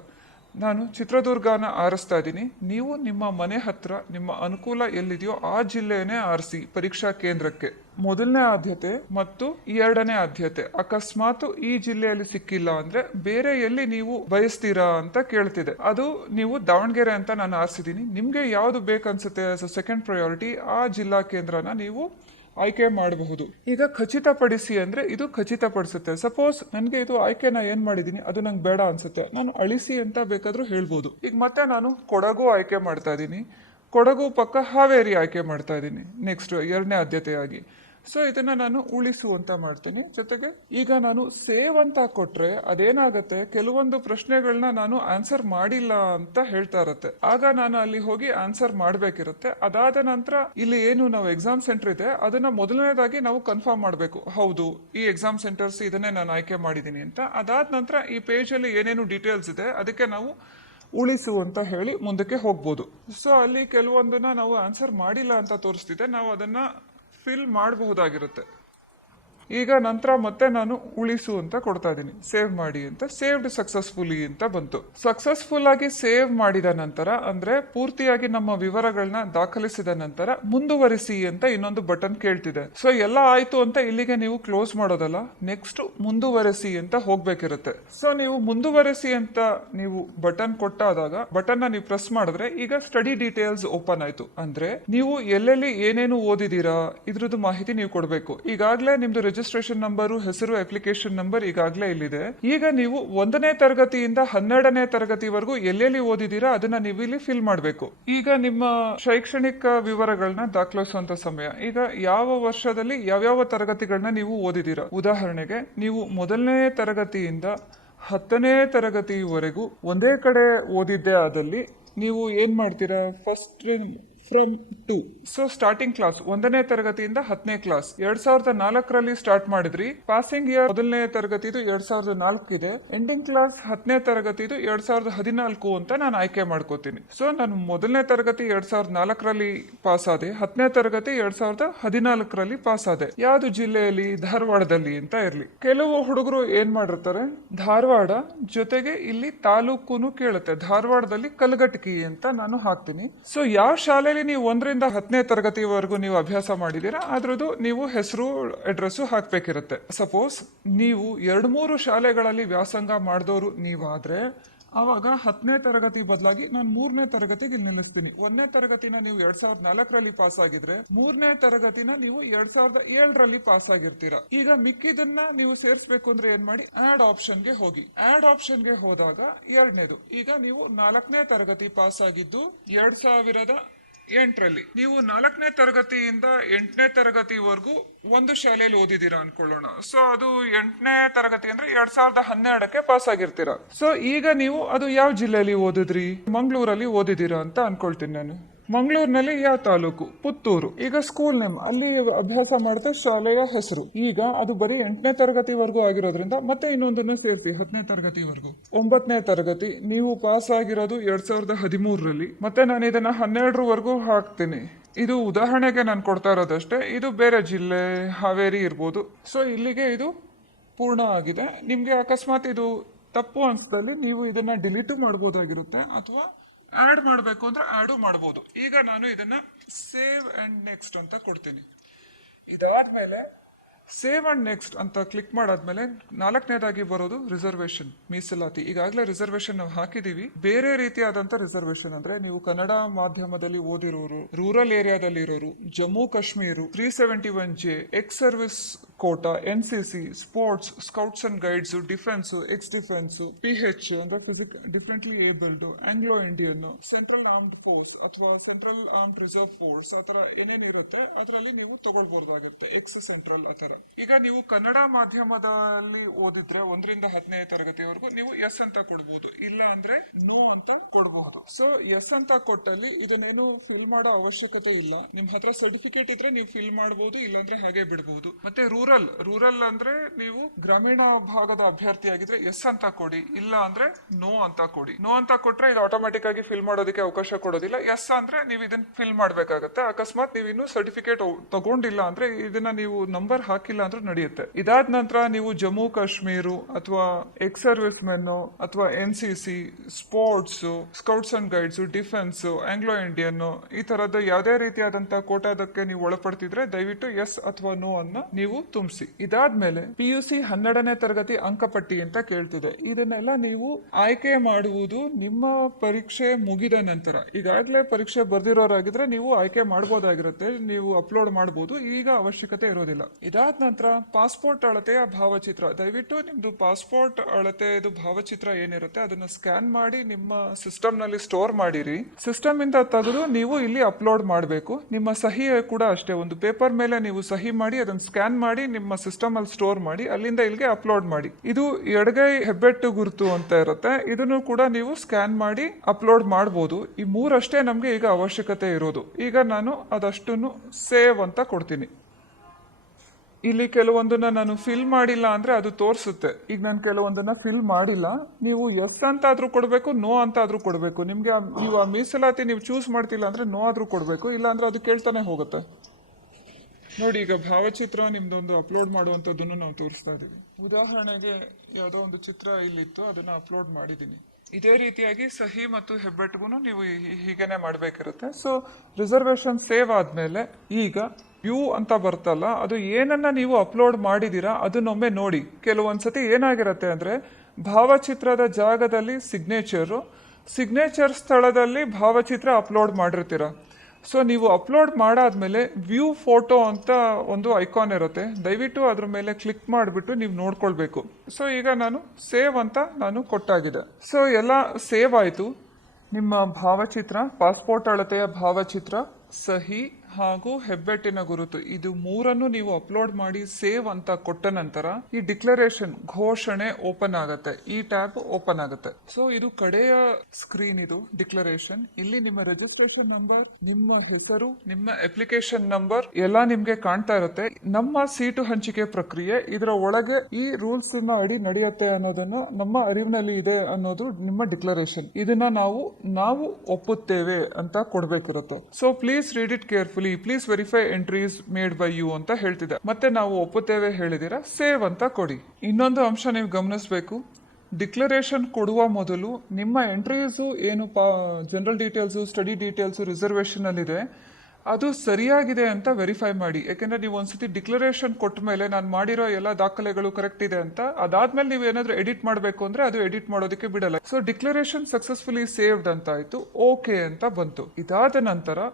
ನಾನು ಚಿತ್ರದುರ್ಗನ ಆರಿಸ್ತಾ ಇದ್ದೀನಿ. ನೀವು ನಿಮ್ಮ ಮನೆ ಹತ್ರ ನಿಮ್ಮ ಅನುಕೂಲ ಎಲ್ಲಿದೆಯೋ ಆ ಜಿಲ್ಲೆಯನ್ನೇ ಆರಿಸಿ ಪರೀಕ್ಷಾ ಕೇಂದ್ರಕ್ಕೆ. ಮೊದಲನೇ ಆದ್ಯತೆ ಮತ್ತು 2ನೇ ಆದ್ಯತೆ. ಅಕಸ್ಮಾತ್ ಈ ಜಿಲ್ಲೆಯಲ್ಲಿ ಸಿಕ್ಕಿಲ್ಲ ಅಂದ್ರೆ ಬೇರೆ ಎಲ್ಲಿ ನೀವು ಬಯಸ್ತೀರಾ ಅಂತ ಕೇಳ್ತಿದೆ. ಅದು ನೀವು ದಾವಣಗೆರೆ ಅಂತ ನಾನು ಆರಿಸಿದ್ದೀನಿ. ನಿಮ್ಗೆ ಯಾವ್ದು ಬೇಕನ್ಸುತ್ತೆ ಆಸ್ ಅ ಸೆಕೆಂಡ್ ಪ್ರಯಾರಿಟಿ ಆ ಜಿಲ್ಲಾ ಕೇಂದ್ರನ ನೀವು ಆಯ್ಕೆ ಮಾಡಬಹುದು. ಈಗ ಖಚಿತಪಡಿಸಿ ಅಂದ್ರೆ ಇದು ಖಚಿತಪಡಿಸುತ್ತೆ. ಸಪೋಸ್ ನನಗೆ ಇದು ಆಯ್ಕೆನ ಏನ್ ಮಾಡಿದೀನಿ ಅದು ನಂಗೆ ಬೇಡ ಅನ್ಸುತ್ತೆ, ನಾನು ಅಳಿಸಿ ಅಂತ ಬೇಕಾದ್ರೂ ಹೇಳ್ಬೋದು. ಈಗ ಮತ್ತೆ ನಾನು ಕೊಡಗು ಆಯ್ಕೆ ಮಾಡ್ತಾ ಇದ್ದೀನಿ. ಕೊಡಗು ಪಕ್ಕ ಹಾವೇರಿ ಆಯ್ಕೆ ಮಾಡ್ತಾ ಇದ್ದೀನಿ ನೆಕ್ಸ್ಟ್ 2ನೇ ಆದ್ಯತೆಯಾಗಿ. ಸೊ ಇದನ್ನ ನಾನು ಉಳಿಸು ಅಂತ ಮಾಡ್ತೀನಿ. ಜೊತೆಗೆ ಈಗ ನಾನು ಸೇವ್ ಅಂತ ಕೊಟ್ರೆ ಅದೇನಾಗತ್ತೆ, ಕೆಲವೊಂದು ಪ್ರಶ್ನೆಗಳನ್ನ ನಾನು ಆನ್ಸರ್ ಮಾಡಿಲ್ಲ ಅಂತ ಹೇಳ್ತಾ ಇರತ್ತೆ. ಆಗ ನಾನು ಅಲ್ಲಿ ಹೋಗಿ ಆನ್ಸರ್ ಮಾಡ್ಬೇಕಿರುತ್ತೆ. ಅದಾದ ನಂತರ ಇಲ್ಲಿ ಏನು ನಾವು ಎಕ್ಸಾಮ್ ಸೆಂಟರ್ ಇದೆ ಅದನ್ನ ಮೊದಲನೇದಾಗಿ ನಾವು ಕನ್ಫರ್ಮ್ ಮಾಡಬೇಕು. ಹೌದು ಈ ಎಕ್ಸಾಮ್ ಸೆಂಟರ್ಸ್ ಇದನ್ನೇ ನಾನು ಆಯ್ಕೆ ಮಾಡಿದ್ದೀನಿ ಅಂತ. ಅದಾದ ನಂತರ ಈ ಪೇಜ್ ಅಲ್ಲಿ ಏನೇನು ಡೀಟೇಲ್ಸ್ ಇದೆ ಅದಕ್ಕೆ ನಾವು ಉಳಿಸು ಅಂತ ಹೇಳಿ ಮುಂದಕ್ಕೆ ಹೋಗ್ಬೋದು. ಸೊ ಅಲ್ಲಿ ಕೆಲವೊಂದನ್ನ ನಾವು ಆನ್ಸರ್ ಮಾಡಿಲ್ಲ ಅಂತ ತೋರಿಸ್ತಿದೆ, ನಾವು ಅದನ್ನ ಫಿಲ್ ಮಾಡಬಹುದಾಗಿರುತ್ತೆ. ಈಗ ನಂತರ ಮತ್ತೆ ನಾನು ಉಳಿಸು ಅಂತ ಕೊಡ್ತಾ ಇದ್ದೀನಿ. ಸೇವ್ ಮಾಡಿ ಅಂತ, ಸೇವ್ಡ್ ಸಕ್ಸಸ್ಫುಲಿ ಅಂತ ಬಂತು. ಸಕ್ಸಸ್ಫುಲ್ ಆಗಿ ಸೇವ್ ಮಾಡಿದ ನಂತರ ಅಂದ್ರೆ ಪೂರ್ತಿಯಾಗಿ ನಮ್ಮ ವಿವರಗಳನ್ನ ದಾಖಲಿಸಿದ ನಂತರ ಮುಂದುವರಿಸಿ ಅಂತ ಇನ್ನೊಂದು ಬಟನ್ ಕೇಳ್ತಿದೆ. ಸೊ ಎಲ್ಲ ಆಯ್ತು ಅಂತ ಇಲ್ಲಿಗೆ ನೀವು ಕ್ಲೋಸ್ ಮಾಡೋದಲ್ಲ, ನೆಕ್ಸ್ಟ್ ಮುಂದುವರಿಸಿ ಅಂತ ಹೋಗ್ಬೇಕಿರುತ್ತೆ. ಸೊ ನೀವು ಮುಂದುವರಿಸಿ ಅಂತ ನೀವು ಬಟನ್ ಕೊಟ್ಟಾದಾಗ ಬಟನ್ ನ ನೀವು ಪ್ರೆಸ್ ಮಾಡಿದ್ರೆ ಈಗ ಸ್ಟಡಿ ಡೀಟೇಲ್ಸ್ ಓಪನ್ ಆಯ್ತು. ಅಂದ್ರೆ ನೀವು ಎಲ್ಲೆಲ್ಲಿ ಏನೇನು ಓದಿದೀರಾ ಇದ್ರದ್ದು ಮಾಹಿತಿ ನೀವು ಕೊಡಬೇಕು. ಈಗಾಗಲೇ ನಿಮ್ದು ರಿಜಿಸ್ಟ್ರೇಷನ್ ನಂಬರು, ಹೆಸರು, ಅಪ್ಲಿಕೇಶನ್ ನಂಬರ್ ಈಗಾಗಲೇ ಇಲ್ಲಿದೆ. ಈಗ ನೀವು 1ನೇ ತರಗತಿಯಿಂದ 12ನೇ ತರಗತಿವರೆಗೂ ಎಲ್ಲೆಲ್ಲಿ ಓದಿದೀರಾ ಅದನ್ನ ನೀವು ಇಲ್ಲಿ ಫಿಲ್ ಮಾಡಬೇಕು. ಈಗ ನಿಮ್ಮ ಶೈಕ್ಷಣಿಕ ವಿವರಗಳನ್ನ ದಾಖಲಿಸುವಂತ ಸಮಯ. ಈಗ ಯಾವ ವರ್ಷದಲ್ಲಿ ಯಾವ್ಯಾವ ತರಗತಿಗಳನ್ನ ನೀವು ಓದಿದೀರಾ. ಉದಾಹರಣೆಗೆ ನೀವು 1ನೇ ತರಗತಿಯಿಂದ 10ನೇ ತರಗತಿವರೆಗೂ ಒಂದೇ ಕಡೆ ಓದಿದ್ದೇ ಆದಲ್ಲಿ ನೀವು ಏನ್ ಮಾಡ್ತೀರಾ, first from two. So starting class 1ನೇ ತರಗತಿಯಿಂದ 10ನೇ ಕ್ಲಾಸ್ 2004ರಲ್ಲಿ ಸ್ಟಾರ್ಟ್ ಮಾಡಿದ್ರಿ. ಪಾಸಿಂಗ್ ಇಯರ್ ಮೊದಲನೇ ತರಗತಿದು 2004 ಇದೆ. ಎಂಡಿಂಗ್ ಕ್ಲಾಸ್ 10ನೇ ತರಗತಿದು 2014 ಅಂತ ನಾನು ಆಯ್ಕೆ ಮಾಡ್ಕೋತೀನಿ. ಸೊ ನಾನು ಮೊದಲನೇ ತರಗತಿ 2004ರಲ್ಲಿ ಪಾಸ್ ಆದೆ, 10ನೇ ತರಗತಿ 2014ರಲ್ಲಿ ಪಾಸ್ ಆದೆ. ಯಾವ್ದು ಜಿಲ್ಲೆಯಲ್ಲಿ? ಧಾರವಾಡದಲ್ಲಿ ಅಂತ ಇರ್ಲಿ. ಕೆಲವು ಹುಡುಗರು ಏನ್ ಮಾಡಿರ್ತಾರೆ, ಧಾರವಾಡ ಜೊತೆಗೆ ಇಲ್ಲಿ ತಾಲೂಕುನು ಕೇಳುತ್ತೆ, ಧಾರವಾಡದಲ್ಲಿ ಕಲಘಟಕಿ ಅಂತ ನಾನು ಹಾಕ್ತೀನಿ. ಸೊ ಯಾವ ಶಾಲೆಯಲ್ಲಿ ನೀವು 1ರಿಂದ 10ನೇ ತರಗತಿವರೆಗೂ ನೀವು ಅಭ್ಯಾಸ ಮಾಡಿದೀರಾ ಅದ್ರದ್ದು ನೀವು ಹೆಸರು ಅಡ್ರೆಸ್ಸು ಹಾಕ್ಬೇಕಿರುತ್ತೆ. ಸಪೋಸ್ ನೀವು 2-3 ಶಾಲೆಗಳಲ್ಲಿ ವ್ಯಾಸಂಗ ಮಾಡಿದವರು ನೀವಾದ್ರೆ ಆವಾಗ 10ನೇ ತರಗತಿ ಬದಲಾಗಿ ನಾನು 3ನೇ ತರಗತಿಗೆ ನಿಲ್ಲಿಸ್ತೀನಿ. 1ನೇ ತರಗತಿನ ನೀವು 2004ರಲ್ಲಿ ಪಾಸ್ ಆಗಿದ್ರೆ 3ನೇ ತರಗತಿನ ನೀವು 2007ರಲ್ಲಿ ಪಾಸ್ ಆಗಿರ್ತೀರಾ. ಈಗ ಮಿಕ್ಕಿದನ್ನ ನೀವು ಸೇರಿಸಬೇಕು ಅಂದ್ರೆ ಏನ್ ಮಾಡಿ, ಆಡ್ ಆಪ್ಷನ್ಗೆ ಹೋಗಿ. ಆಡ್ ಆಪ್ಷನ್ಗೆ ಹೋದಾಗ ಎರಡನೇದು, ಈಗ ನೀವು 4ನೇ ತರಗತಿ ಪಾಸ್ ಆಗಿದ್ದು 2008ರಲ್ಲಿ. ನೀವು 4ನೇ ತರಗತಿಯಿಂದ 8ನೇ ತರಗತಿವರೆಗೂ ಒಂದು ಶಾಲೆಯಲ್ಲಿ ಓದಿದೀರಾ ಅನ್ಕೊಳ್ಳೋಣ. ಸೊ ಅದು 8ನೇ ತರಗತಿ ಅಂದ್ರೆ 2012ಕ್ಕೆ ಪಾಸ್ ಆಗಿರ್ತೀರಾ. ಸೊ ಈಗ ನೀವು ಅದು ಯಾವ ಜಿಲ್ಲೆಯಲ್ಲಿ ಓದಿದ್ರಿ? ಮಂಗಳೂರಲ್ಲಿ ಓದಿದೀರಾ ಅಂತ ಅನ್ಕೊಳ್ತೀನಿ ನಾನು. ಮಂಗಳೂರಿನಲ್ಲಿ ಯಾವ ತಾಲೂಕು? ಪುತ್ತೂರು. ಈಗ ಸ್ಕೂಲ್ ನೇಮ್, ಅಲ್ಲಿ ಅಭ್ಯಾಸ ಮಾಡಿದ ಶಾಲೆಯ ಹೆಸರು. ಈಗ ಅದು ಬರೀ 8ನೇ ತರಗತಿವರೆಗೂ ಆಗಿರೋದ್ರಿಂದ ಮತ್ತೆ ಇನ್ನೊಂದನ್ನು ಸೇರಿಸಿ 10ನೇ ತರಗತಿವರೆಗೂ. 9ನೇ ತರಗತಿ ನೀವು ಪಾಸ್ ಆಗಿರೋದು 2013ರಲ್ಲಿ. ಮತ್ತೆ ನಾನು ಇದನ್ನ 12ರವರೆಗೂ ಹಾಕ್ತೀನಿ. ಇದು ಉದಾಹರಣೆಗೆ ನಾನು ಕೊಡ್ತಾ ಇರೋದಷ್ಟೇ, ಇದು ಬೇರೆ ಜಿಲ್ಲೆ, ಹಾವೇರಿ ಇರ್ಬೋದು. ಸೊ ಇಲ್ಲಿಗೆ ಇದು ಪೂರ್ಣ ಆಗಿದೆ. ನಿಮ್ಗೆ ಅಕಸ್ಮಾತ್ ಇದು ತಪ್ಪು ಅನ್ಸದಲ್ಲಿ ನೀವು ಇದನ್ನ ಡಿಲೀಟು ಮಾಡ್ಬೋದಾಗಿರುತ್ತೆ, ಅಥವಾ ಆಡ್ ಮಾಡಬೇಕು ಅಂದ್ರೆ ಆಡು ಮಾಡ್ಬೋದು. ಈಗ ನಾನು ಇದನ್ನ ಸೇವ್ ಅಂಡ್ ನೆಕ್ಸ್ಟ್ ಅಂತ ಕೊಡ್ತೀನಿ. ಇದಾದ್ಮೇಲೆ ಸೇವ್ ಅಂಡ್ ನೆಕ್ಸ್ಟ್ ಅಂತ ಕ್ಲಿಕ್ ಮಾಡಾದ್ಮೇಲೆ 4ನೇದಾಗಿ ಬರೋದು ರಿಸರ್ವೇಶನ್, ಮೀಸಲಾತಿ. ಈಗಾಗಲೇ ರಿಸರ್ವೇಶನ್ ನಾವು ಹಾಕಿದೀವಿ. ಬೇರೆ ರೀತಿಯಾದಂತ ರಿಸರ್ವೇಶನ್ ಅಂದ್ರೆ ನೀವು ಕನ್ನಡ ಮಾಧ್ಯಮದಲ್ಲಿ ಓದಿರೋರು, ರೂರಲ್ ಏರಿಯಾದಲ್ಲಿ ಇರೋರು, Jammu Kashmir, 371J, ex service quota, NCC, sports, scouts and guides, defence, ex defence, PH ಅಂದ್ರೆ differently abled, Anglo Indian, central armed force ಅಥವಾ ಸೆಂಟ್ರಲ್ ಆರ್ಮ್ಡ್ ರಿಸರ್ವ್ ಫೋರ್ಸ್, ಆತರ ಏನೇನಿರುತ್ತೆ ಅದರಲ್ಲಿ ನೀವು ತಗೊಳ್ಬಹುದಾಗುತ್ತೆ. ಎಕ್ಸ್ ಸೆಂಟ್ರಲ್ ಆತರ. ಈಗ ನೀವು ಕನ್ನಡ ಮಾಧ್ಯಮದಲ್ಲಿ ಓದಿದ್ರೆ 1ರಿಂದ 10ನೇ ತರಗತಿವರೆಗೂ ನೀವು ಎಸ್ ಅಂತ ಕೊಡಬಹುದು, ಇಲ್ಲ ಅಂದ್ರೆ ನೋ ಅಂತ ಕೊಡಬಹುದು. ಸೊ ಎಸ್ ಅಂತ ಕೊಟ್ಟಲ್ಲಿ ಇದನ್ನೇನು ಫಿಲ್ ಮಾಡೋ ಅವಶ್ಯಕತೆ ಇಲ್ಲ. ನಿಮ್ ಹತ್ರ ಸರ್ಟಿಫಿಕೇಟ್ ಇದ್ರೆ ನೀವು ಫಿಲ್ ಮಾಡಬಹುದು, ಇಲ್ಲಾಂದ್ರೆ ಹಾಗೆ ಬಿಡಬಹುದು. ಮತ್ತೆ ರೂರಲ್ ಅಂದ್ರೆ ನೀವು ಗ್ರಾಮೀಣ ಭಾಗದ ಅಭ್ಯರ್ಥಿ ಆಗಿದ್ರೆ ಎಸ್ ಅಂತ ಕೊಡಿ, ಇಲ್ಲ ಅಂದ್ರೆ ನೋ ಅಂತ ಕೊಡಿ. ನೋ ಅಂತ ಕೊಟ್ರೆ ಇದು ಆಟೋಮ್ಯಾಟಿಕ್ ಆಗಿ ಫಿಲ್ ಮಾಡೋದಕ್ಕೆ ಅವಕಾಶ ಕೊಡೋದಿಲ್ಲ. ಎಸ್ ಅಂದ್ರೆ ನೀವು ಇದನ್ನ ಫಿಲ್ ಮಾಡ್ಬೇಕಾಗತ್ತೆ. ಅಕಸ್ಮಾತ್ ನೀವು ಇನ್ನು ಸರ್ಟಿಫಿಕೇಟ್ ತಗೊಂಡಿಲ್ಲ ಅಂದ್ರೆ ಇದನ್ನ ನೀವು ನಂಬರ್ ಹಾಕಿಲ್ಲ ಅಂದ್ರೆ ನಡೆಯುತ್ತೆ. ಇದಾದ ನಂತರ ನೀವು ಜಮ್ಮು ಕಾಶ್ಮೀರ ಅಥವಾ ಎಕ್ಸ್ ಸರ್ವಿಸ್ ಮೆನ್ ಅಥವಾ NCC, sports, scouts and guides, defence, Anglo Indian, ಈ ತರದ ಯಾವುದೇ ರೀತಿಯಾದಂತಹ ಕೋಟಾದಕ್ಕೆ ನೀವು ಒಳಪಡ್ತಿದ್ರೆ ದಯವಿಟ್ಟು ಎಸ್ ಅಥವಾ ನೋ ಅನ್ನ ನೀವು ತುಂಬಿಸಿ. ಇದಾದ್ಮೇಲೆ PUC 12ನೇ ತರಗತಿ ಅಂಕಪಟ್ಟಿ ಅಂತ ಕೇಳ್ತಿದೆ. ಇದನ್ನೆಲ್ಲ ನೀವು ಆಯ್ಕೆ ಮಾಡುವುದು ನಿಮ್ಮ ಪರೀಕ್ಷೆ ಮುಗಿದ ನಂತರ. ಈಗಾಗಲೇ ಪರೀಕ್ಷೆ ಬರ್ದಿರೋರಾಗಿದ್ರೆ ನೀವು ಆಯ್ಕೆ ಮಾಡಬಹುದಾಗಿರುತ್ತೆ, ನೀವು ಅಪ್ಲೋಡ್ ಮಾಡಬಹುದು. ಈಗ ಅವಶ್ಯಕತೆ ಇರೋದಿಲ್ಲ. ಇದಾದ ನಂತರ ಪಾಸ್ಪೋರ್ಟ್ ಅಳತೆಯ ಭಾವಚಿತ್ರ. ದಯವಿಟ್ಟು ನಿಮ್ದು ಪಾಸ್ಪೋರ್ಟ್ ಅಳತೆದು ಭಾವಚಿತ್ರ ಏನಿರುತ್ತೆ ಅದನ್ನ ಸ್ಕ್ಯಾನ್ ಮಾಡಿ ನಿಮ್ಮ ಸಿಸ್ಟಮ್ ನಲ್ಲಿ ಸ್ಟೋರ್ ಮಾಡಿರಿ. ಸಿಸ್ಟಮ್ ಇಂದ ತೆಗೆದು ನೀವು ಇಲ್ಲಿ ಅಪ್ಲೋಡ್ ಮಾಡಬೇಕು. ನಿಮ್ಮ ಸಹಿ ಕೂಡ ಅಷ್ಟೇ, ಒಂದು ಪೇಪರ್ ಮೇಲೆ ನೀವು ಸಹಿ ಮಾಡಿ ಅದನ್ನ ಸ್ಕ್ಯಾನ್ ಮಾಡಿ ನಿಮ್ಮ ಸಿಸ್ಟಮ್ ಅಲ್ಲಿ ಸ್ಟೋರ್ ಮಾಡಿ ಅಲ್ಲಿಂದ ಇಲ್ಲಿಗೆ ಅಪ್ಲೋಡ್ ಮಾಡಿ. ಇದು ಎಡಗೈ ಹೆಬ್ಬೆಟ್ಟು ಗುರುತು ಅಂತ ಇರುತ್ತೆ, ಇದನ್ನು ಕೂಡ ನೀವು ಸ್ಕ್ಯಾನ್ ಮಾಡಿ ಅಪ್ಲೋಡ್ ಮಾಡಬಹುದು. ಈ ಮೂರಷ್ಟೇ ನಮ್ಗೆ ಈಗ ಅವಶ್ಯಕತೆ ಇರೋದು. ಈಗ ನಾನು ಅದಷ್ಟನ್ನು ಸೇವ್ ಅಂತ ಕೊಡ್ತೀನಿ. ಇಲ್ಲಿ ಕೆಲವೊಂದನ್ನ ನಾನು ಫಿಲ್ ಮಾಡಿಲ್ಲ ಅಂದ್ರೆ ಅದು ತೋರಿಸುತ್ತೆ. ಈಗ ನಾನು ಕೆಲವೊಂದನ್ನ ಫಿಲ್ ಮಾಡಿಲ್ಲ, ನೀವು ಎಸ್ ಅಂತ ಆದ್ರೂ ಕೊಡಬೇಕು, ನೋ ಅಂತ ಆದ್ರೂ ಕೊಡಬೇಕು. ನಿಮ್ಗೆ ನೀವು ಆ ಮೀಸಲಾತಿ ನೀವು ಚೂಸ್ ಮಾಡ್ತಿಲ್ಲ ಅಂದ್ರೆ ನೋ ಆದ್ರೂ ಕೊಡಬೇಕು, ಇಲ್ಲ ಅಂದ್ರೆ ಅದು ಕೇಳ್ತಾನೆ ಹೋಗುತ್ತೆ. ನೋಡಿ, ಈಗ ಭಾವಚಿತ್ರ ನಿಮ್ದೊಂದು ಅಪ್ಲೋಡ್ ಮಾಡುವಂಥದ್ದನ್ನು ನಾವು ತೋರಿಸ್ತಾ ಇದ್ದೀವಿ. ಉದಾಹರಣೆಗೆ ಯಾವುದೋ ಒಂದು ಚಿತ್ರ ಇಲ್ಲಿತ್ತು, ಅದನ್ನ ಅಪ್ಲೋಡ್ ಮಾಡಿದ್ದೀನಿ. ಇದೇ ರೀತಿಯಾಗಿ ಸಹಿ ಮತ್ತು ಹೆಬ್ಬೆಟ್ಟಿಗೂ ನೀವು ಹೀಗೇನೆ ಮಾಡಬೇಕಿರುತ್ತೆ. ಸೊ ರಿಸರ್ವೇಶನ್ ಸೇವ್ ಆದ್ಮೇಲೆ ಈಗ ವ್ಯೂ ಅಂತ ಬರ್ತಲ್ಲ, ಅದು ಏನನ್ನ ನೀವು ಅಪ್ಲೋಡ್ ಮಾಡಿದೀರಾ ಅದನ್ನೊಮ್ಮೆ ನೋಡಿ. ಕೆಲವೊಂದ್ಸತಿ ಏನಾಗಿರುತ್ತೆ ಅಂದ್ರೆ ಭಾವಚಿತ್ರದ ಜಾಗದಲ್ಲಿ ಸಿಗ್ನೇಚರ್ ಸ್ಥಳದಲ್ಲಿ ಭಾವಚಿತ್ರ ಅಪ್ಲೋಡ್ ಮಾಡಿರ್ತೀರ. ಸೊ ನೀವು ಅಪ್ಲೋಡ್ ಮಾಡಾದ್ಮೇಲೆ ವ್ಯೂ ಫೋಟೋ ಅಂತ ಒಂದು ಐಕಾನ್ ಇರುತ್ತೆ, ದಯವಿಟ್ಟು ಅದ್ರ ಮೇಲೆ ಕ್ಲಿಕ್ ಮಾಡಿಬಿಟ್ಟು ನೀವು ನೋಡ್ಕೊಳ್ಬೇಕು. ಸೊ ಈಗ ನಾನು ಸೇವ್ ಅಂತ ನಾನು ಕೊಟ್ಟಾಗಿದೆ. ಸೊ ಎಲ್ಲ ಸೇವ್ ಆಯಿತು. ನಿಮ್ಮ ಭಾವಚಿತ್ರ, ಪಾಸ್ಪೋರ್ಟ್ ಅಳತೆಯ ಭಾವಚಿತ್ರ, ಸಹಿ, ಹಾಗೂ ಹೆಬ್ಬೆಟ್ಟಿನ ಗುರುತು ಇದು ಮೂರನ್ನು ನೀವು ಅಪ್ಲೋಡ್ ಮಾಡಿ ಸೇವ್ ಅಂತ ಕೊಟ್ಟ ನಂತರ ಈ ಡಿಕ್ಲರೇಷನ್ ಘೋಷಣೆ ಓಪನ್ ಆಗುತ್ತೆ, ಈ ಟ್ಯಾಬ್ ಓಪನ್ ಆಗುತ್ತೆ. ಸೊ ಇದು ಕಡೆಯ ಸ್ಕ್ರೀನ್, ಇದು ಡಿಕ್ಲರೇಷನ್. ಇಲ್ಲಿ ನಿಮ್ಮ ರಿಜಿಸ್ಟ್ರೇಷನ್ ನಂಬರ್, ನಿಮ್ಮ ಹೆಸರು, ನಿಮ್ಮ ಅಪ್ಲಿಕೇಶನ್ ನಂಬರ್ ಎಲ್ಲ ನಿಮ್ಗೆ ಕಾಣ್ತಾ ಇರುತ್ತೆ. ನಮ್ಮ ಸೀಟು ಹಂಚಿಕೆ ಪ್ರಕ್ರಿಯೆ ಇದರ ಒಳಗೆ ಈ ರೂಲ್ಸ್ ಅಡಿ ನಡೆಯುತ್ತೆ ಅನ್ನೋದನ್ನ ನಮ್ಮ ಅರಿವಿನಲ್ಲಿ ಇದೆ ಅನ್ನೋದು ನಿಮ್ಮ ಡಿಕ್ಲರೇಷನ್. ಇದನ್ನ ನಾವು ಒಪ್ಪುತ್ತೇವೆ ಅಂತ ಕೊಡ್ಬೇಕಿರುತ್ತೆ. So please read it carefully, please verify entries made by you ಅಂತ ಹೇಳ್ತಿದೆ. ಮತ್ತೆ ನಾವು ಒಪ್ಪುತ್ತೇವೆ ಹೇಳಿದಿರ ಸೇವ್ ಅಂತ ಕೊಡಿ. ಇನ್ನೊಂದು ಅಂಶ ನೀವು ಗಮನಿಸಬೇಕು, ಡಿಕ್ಲರೇಷನ್ ಕೊಡುವ ಮೊದಲು ನಿಮ್ಮ ಎಂಟ್ರೀಸು ಏನು general details, study details, reservation ಅಲ್ಲಿದೆ ಅದು ಸರಿಯಾಗಿದೆ ಅಂತ ವೆರಿಫೈ ಮಾಡಿ. ಯಾಕೆಂದ್ರೆ ನೀವು ಒಂದ್ಸತಿ ಡಿಕ್ಲರೇಷನ್ ಕೊಟ್ಟ ಮೇಲೆ ನಾನು ಮಾಡಿರೋ ಎಲ್ಲ ದಾಖಲೆಗಳು ಕರೆಕ್ಟ್ ಇದೆ ಅಂತ, ಅದಾದ್ಮೇಲೆ ನೀವು ಏನಾದ್ರೂ ಎಡಿಟ್ ಮಾಡಬೇಕು ಅಂದ್ರೆ ಅದು ಎಡಿಟ್ ಮಾಡೋದಕ್ಕೆ ಬಿಡಲ್ಲ. ಸೊ ಡಿಕ್ಲರೇಷನ್ ಸಕ್ಸಸ್ಫುಲಿ ಸೇವ್ಡ್ ಅಂತ ಆಯ್ತು, ಓಕೆ ಅಂತ ಬಂತು. ಇದಾದ ನಂತರ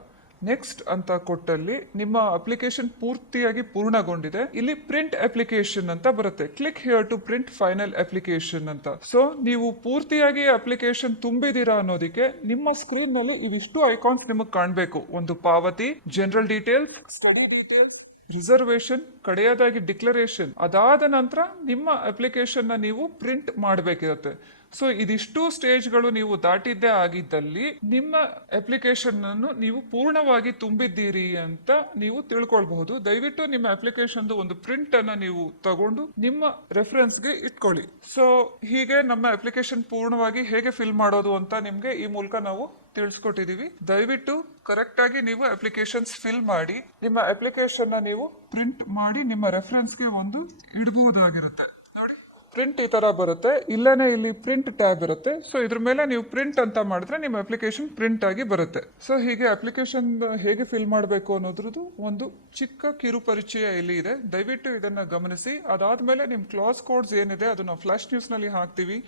ನೆಕ್ಸ್ಟ್ ಅಂತ ಕೊಟ್ಟಲ್ಲಿ ನಿಮ್ಮ ಅಪ್ಲಿಕೇಶನ್ ಪೂರ್ತಿಯಾಗಿ ಪೂರ್ಣಗೊಂಡಿದೆ. ಇಲ್ಲಿ ಪ್ರಿಂಟ್ ಅಪ್ಲಿಕೇಶನ್ ಅಂತ ಬರುತ್ತೆ. Click here to print final application ಅಂತ. ಸೊ ನೀವು ಪೂರ್ತಿಯಾಗಿ ಅಪ್ಲಿಕೇಶನ್ ತುಂಬಿದೀರಾ ಅನ್ನೋದಕ್ಕೆ ನಿಮ್ಮ ಸ್ಕ್ರೀನ್ ನಲ್ಲಿ ಇವಿಷ್ಟು ಐಕಾನ್ಸ್ ನಿಮಗೆ ಕಾಣಬೇಕು. ಒಂದು ಪಾವತಿ, general details, study details, reservation, ಕಡೆಯದಾಗಿ ಡಿಕ್ಲರೇಷನ್. ಅದಾದ ನಂತರ ನಿಮ್ಮ ಅಪ್ಲಿಕೇಶನ್ ನೀವು ಪ್ರಿಂಟ್ ಮಾಡಬೇಕಿರುತ್ತೆ. ಸೊ ಇದಿಷ್ಟು ಸ್ಟೇಜ್ಗಳು ನೀವು ದಾಟಿದ್ದೇ ಆಗಿದ್ದಲ್ಲಿ ನಿಮ್ಮ ಅಪ್ಲಿಕೇಶನ್ ಅನ್ನು ನೀವು ಪೂರ್ಣವಾಗಿ ತುಂಬಿದ್ದೀರಿ ಅಂತ ನೀವು ತಿಳ್ಕೊಳ್ಬಹುದು. ದಯವಿಟ್ಟು ನಿಮ್ಮ ಅಪ್ಲಿಕೇಶನ್ ಒಂದು ಪ್ರಿಂಟ್ ಅನ್ನ ನೀವು ತಗೊಂಡು ನಿಮ್ಮ ರೆಫರೆನ್ಸ್ಗೆ ಇಟ್ಕೊಳ್ಳಿ. ಸೊ ಹೀಗೆ ನಮ್ಮ ಅಪ್ಲಿಕೇಶನ್ ಪೂರ್ಣವಾಗಿ ಹೇಗೆ ಫಿಲ್ ಮಾಡೋದು ಅಂತ ನಿಮ್ಗೆ ಈ ಮೂಲಕ ನಾವು ತಿಳಿಸ್ಕೊಟ್ಟಿದೀವಿ. ದಯವಿಟ್ಟು ಕರೆಕ್ಟ್ ಆಗಿ ನೀವು ಅಪ್ಲಿಕೇಶನ್ಸ್ ಫಿಲ್ ಮಾಡಿ ನಿಮ್ಮ ಅಪ್ಲಿಕೇಶನ್ ನೀವು ಪ್ರಿಂಟ್ ಮಾಡಿ ನಿಮ್ಮ ರೆಫರೆನ್ಸ್ಗೆ ಒಂದು ಇಡಬಹುದಾಗಿರುತ್ತೆ. ನೋಡಿ, ಪ್ರಿಂಟ್ ಈ ತರ ಬರುತ್ತೆ. ಇಲ್ಲೇನೆ ಇಲ್ಲಿ ಪ್ರಿಂಟ್ ಟ್ಯಾಬ್ ಇರುತ್ತೆ. ಸೊ ಇದ್ರ ಮೇಲೆ ನೀವು ಪ್ರಿಂಟ್ ಅಂತ ಮಾಡಿದ್ರೆ ನಿಮ್ಮ ಅಪ್ಲಿಕೇಶನ್ ಪ್ರಿಂಟ್ ಆಗಿ ಬರುತ್ತೆ. ಸೊ ಹೀಗೆ ಅಪ್ಲಿಕೇಶನ್ ಹೇಗೆ ಫಿಲ್ ಮಾಡಬೇಕು ಅನ್ನೋದ್ರದ್ದು ಒಂದು ಚಿಕ್ಕ ಕಿರು ಪರಿಚಯ ಇಲ್ಲಿ ಇದೆ. ದಯವಿಟ್ಟು ಇದನ್ನ ಗಮನಿಸಿ. ಅದಾದ್ಮೇಲೆ ನಿಮ್ ಕ್ಲಾಸ್ ಕೋಡ್ಸ್ ಏನಿದೆ ಅದನ್ನ ಫ್ಲಾಶ್ ನ್ಯೂಸ್ ನಲ್ಲಿ ಹಾಕ್ತೀವಿ,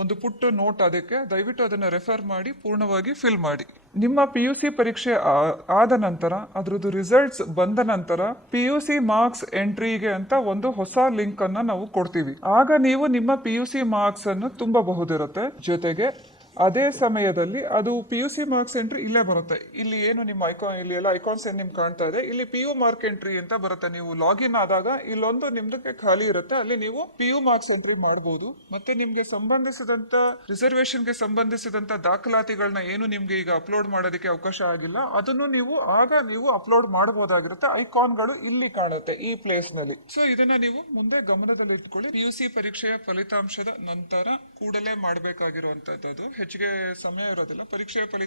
ಒಂದು ಪುಟ್ಟ ನೋಟ್. ಅದಕ್ಕೆ ದಯವಿಟ್ಟು ಅದನ್ನು ರೆಫರ್ ಮಾಡಿ ಪೂರ್ಣವಾಗಿ ಫಿಲ್ ಮಾಡಿ. ನಿಮ್ಮ PUC ಪರೀಕ್ಷೆ ಆದ ನಂತರ ಅದರದ್ದು ರಿಸಲ್ಟ್ಸ್ ಬಂದ ನಂತರ PUC ಮಾರ್ಕ್ಸ್ ಎಂಟ್ರಿಗೆ ಅಂತ ಒಂದು ಹೊಸ ಲಿಂಕ್ ಅನ್ನ ನಾವು ಕೊಡ್ತೀವಿ. ಆಗ ನೀವು ನಿಮ್ಮ PUC ಮಾರ್ಕ್ಸ್ ಅನ್ನು ತುಂಬಬಹುದಿರುತ್ತೆ. ಜೊತೆಗೆ ಅದೇ ಸಮಯದಲ್ಲಿ ಅದು PUC ಮಾರ್ಕ್ಸ್ ಎಂಟ್ರಿ ಇಲ್ಲೇ ಬರುತ್ತೆ. ಇಲ್ಲಿ ಏನು ನಿಮ್ಮ ಐಕಾನ್, ಇಲ್ಲಿ ಎಲ್ಲ ಐಕಾನ್ಸ್ ಏನು ನಿಮ್ಗೆ ಕಾಣ್ತಾ ಇದೆ, ಇಲ್ಲಿ PU ಮಾರ್ಕ್ ಎಂಟ್ರಿ ಅಂತ ಬರುತ್ತೆ. ನೀವು ಲಾಗಿನ್ ಆದಾಗ ಇಲ್ಲೊಂದು ನಿಮ್ದಕ್ಕೆ ಖಾಲಿ ಇರುತ್ತೆ, ಅಲ್ಲಿ ನೀವು PU ಮಾರ್ಕ್ಸ್ ಎಂಟ್ರಿ ಮಾಡಬಹುದು. ಮತ್ತೆ ನಿಮ್ಗೆ ಸಂಬಂಧಿಸಿದಂತ ರಿಸರ್ವೇಶನ್ಗೆ ಸಂಬಂಧಿಸಿದಂತ ದಾಖಲಾತಿಗಳನ್ನ ಏನು ನಿಮ್ಗೆ ಈಗ ಅಪ್ಲೋಡ್ ಮಾಡೋದಕ್ಕೆ ಅವಕಾಶ ಆಗಿಲ್ಲ, ಅದನ್ನು ನೀವು ಅಪ್ಲೋಡ್ ಮಾಡಬಹುದಾಗಿರುತ್ತೆ. ಐಕಾನ್ಗಳು ಇಲ್ಲಿ ಕಾಣುತ್ತೆ ಈ ಪ್ಲೇಸ್ ನಲ್ಲಿ. ಸೊ ಇದನ್ನ ನೀವು ಮುಂದೆ ಗಮನದಲ್ಲಿ ಇಟ್ಕೊಳ್ಳಿ. PUC ಪರೀಕ್ಷೆಯ ಫಲಿತಾಂಶದ ನಂತರ ಕೂಡಲೇ ಮಾಡಬೇಕಾಗಿರುವಂತದ್ದು. ಹೆಚ್ಚಿಗೆ ಸಮಯ ಇರೋದಿಲ್ಲ. ಪರೀಕ್ಷೆಯ ಫಲಿತಾಂಶ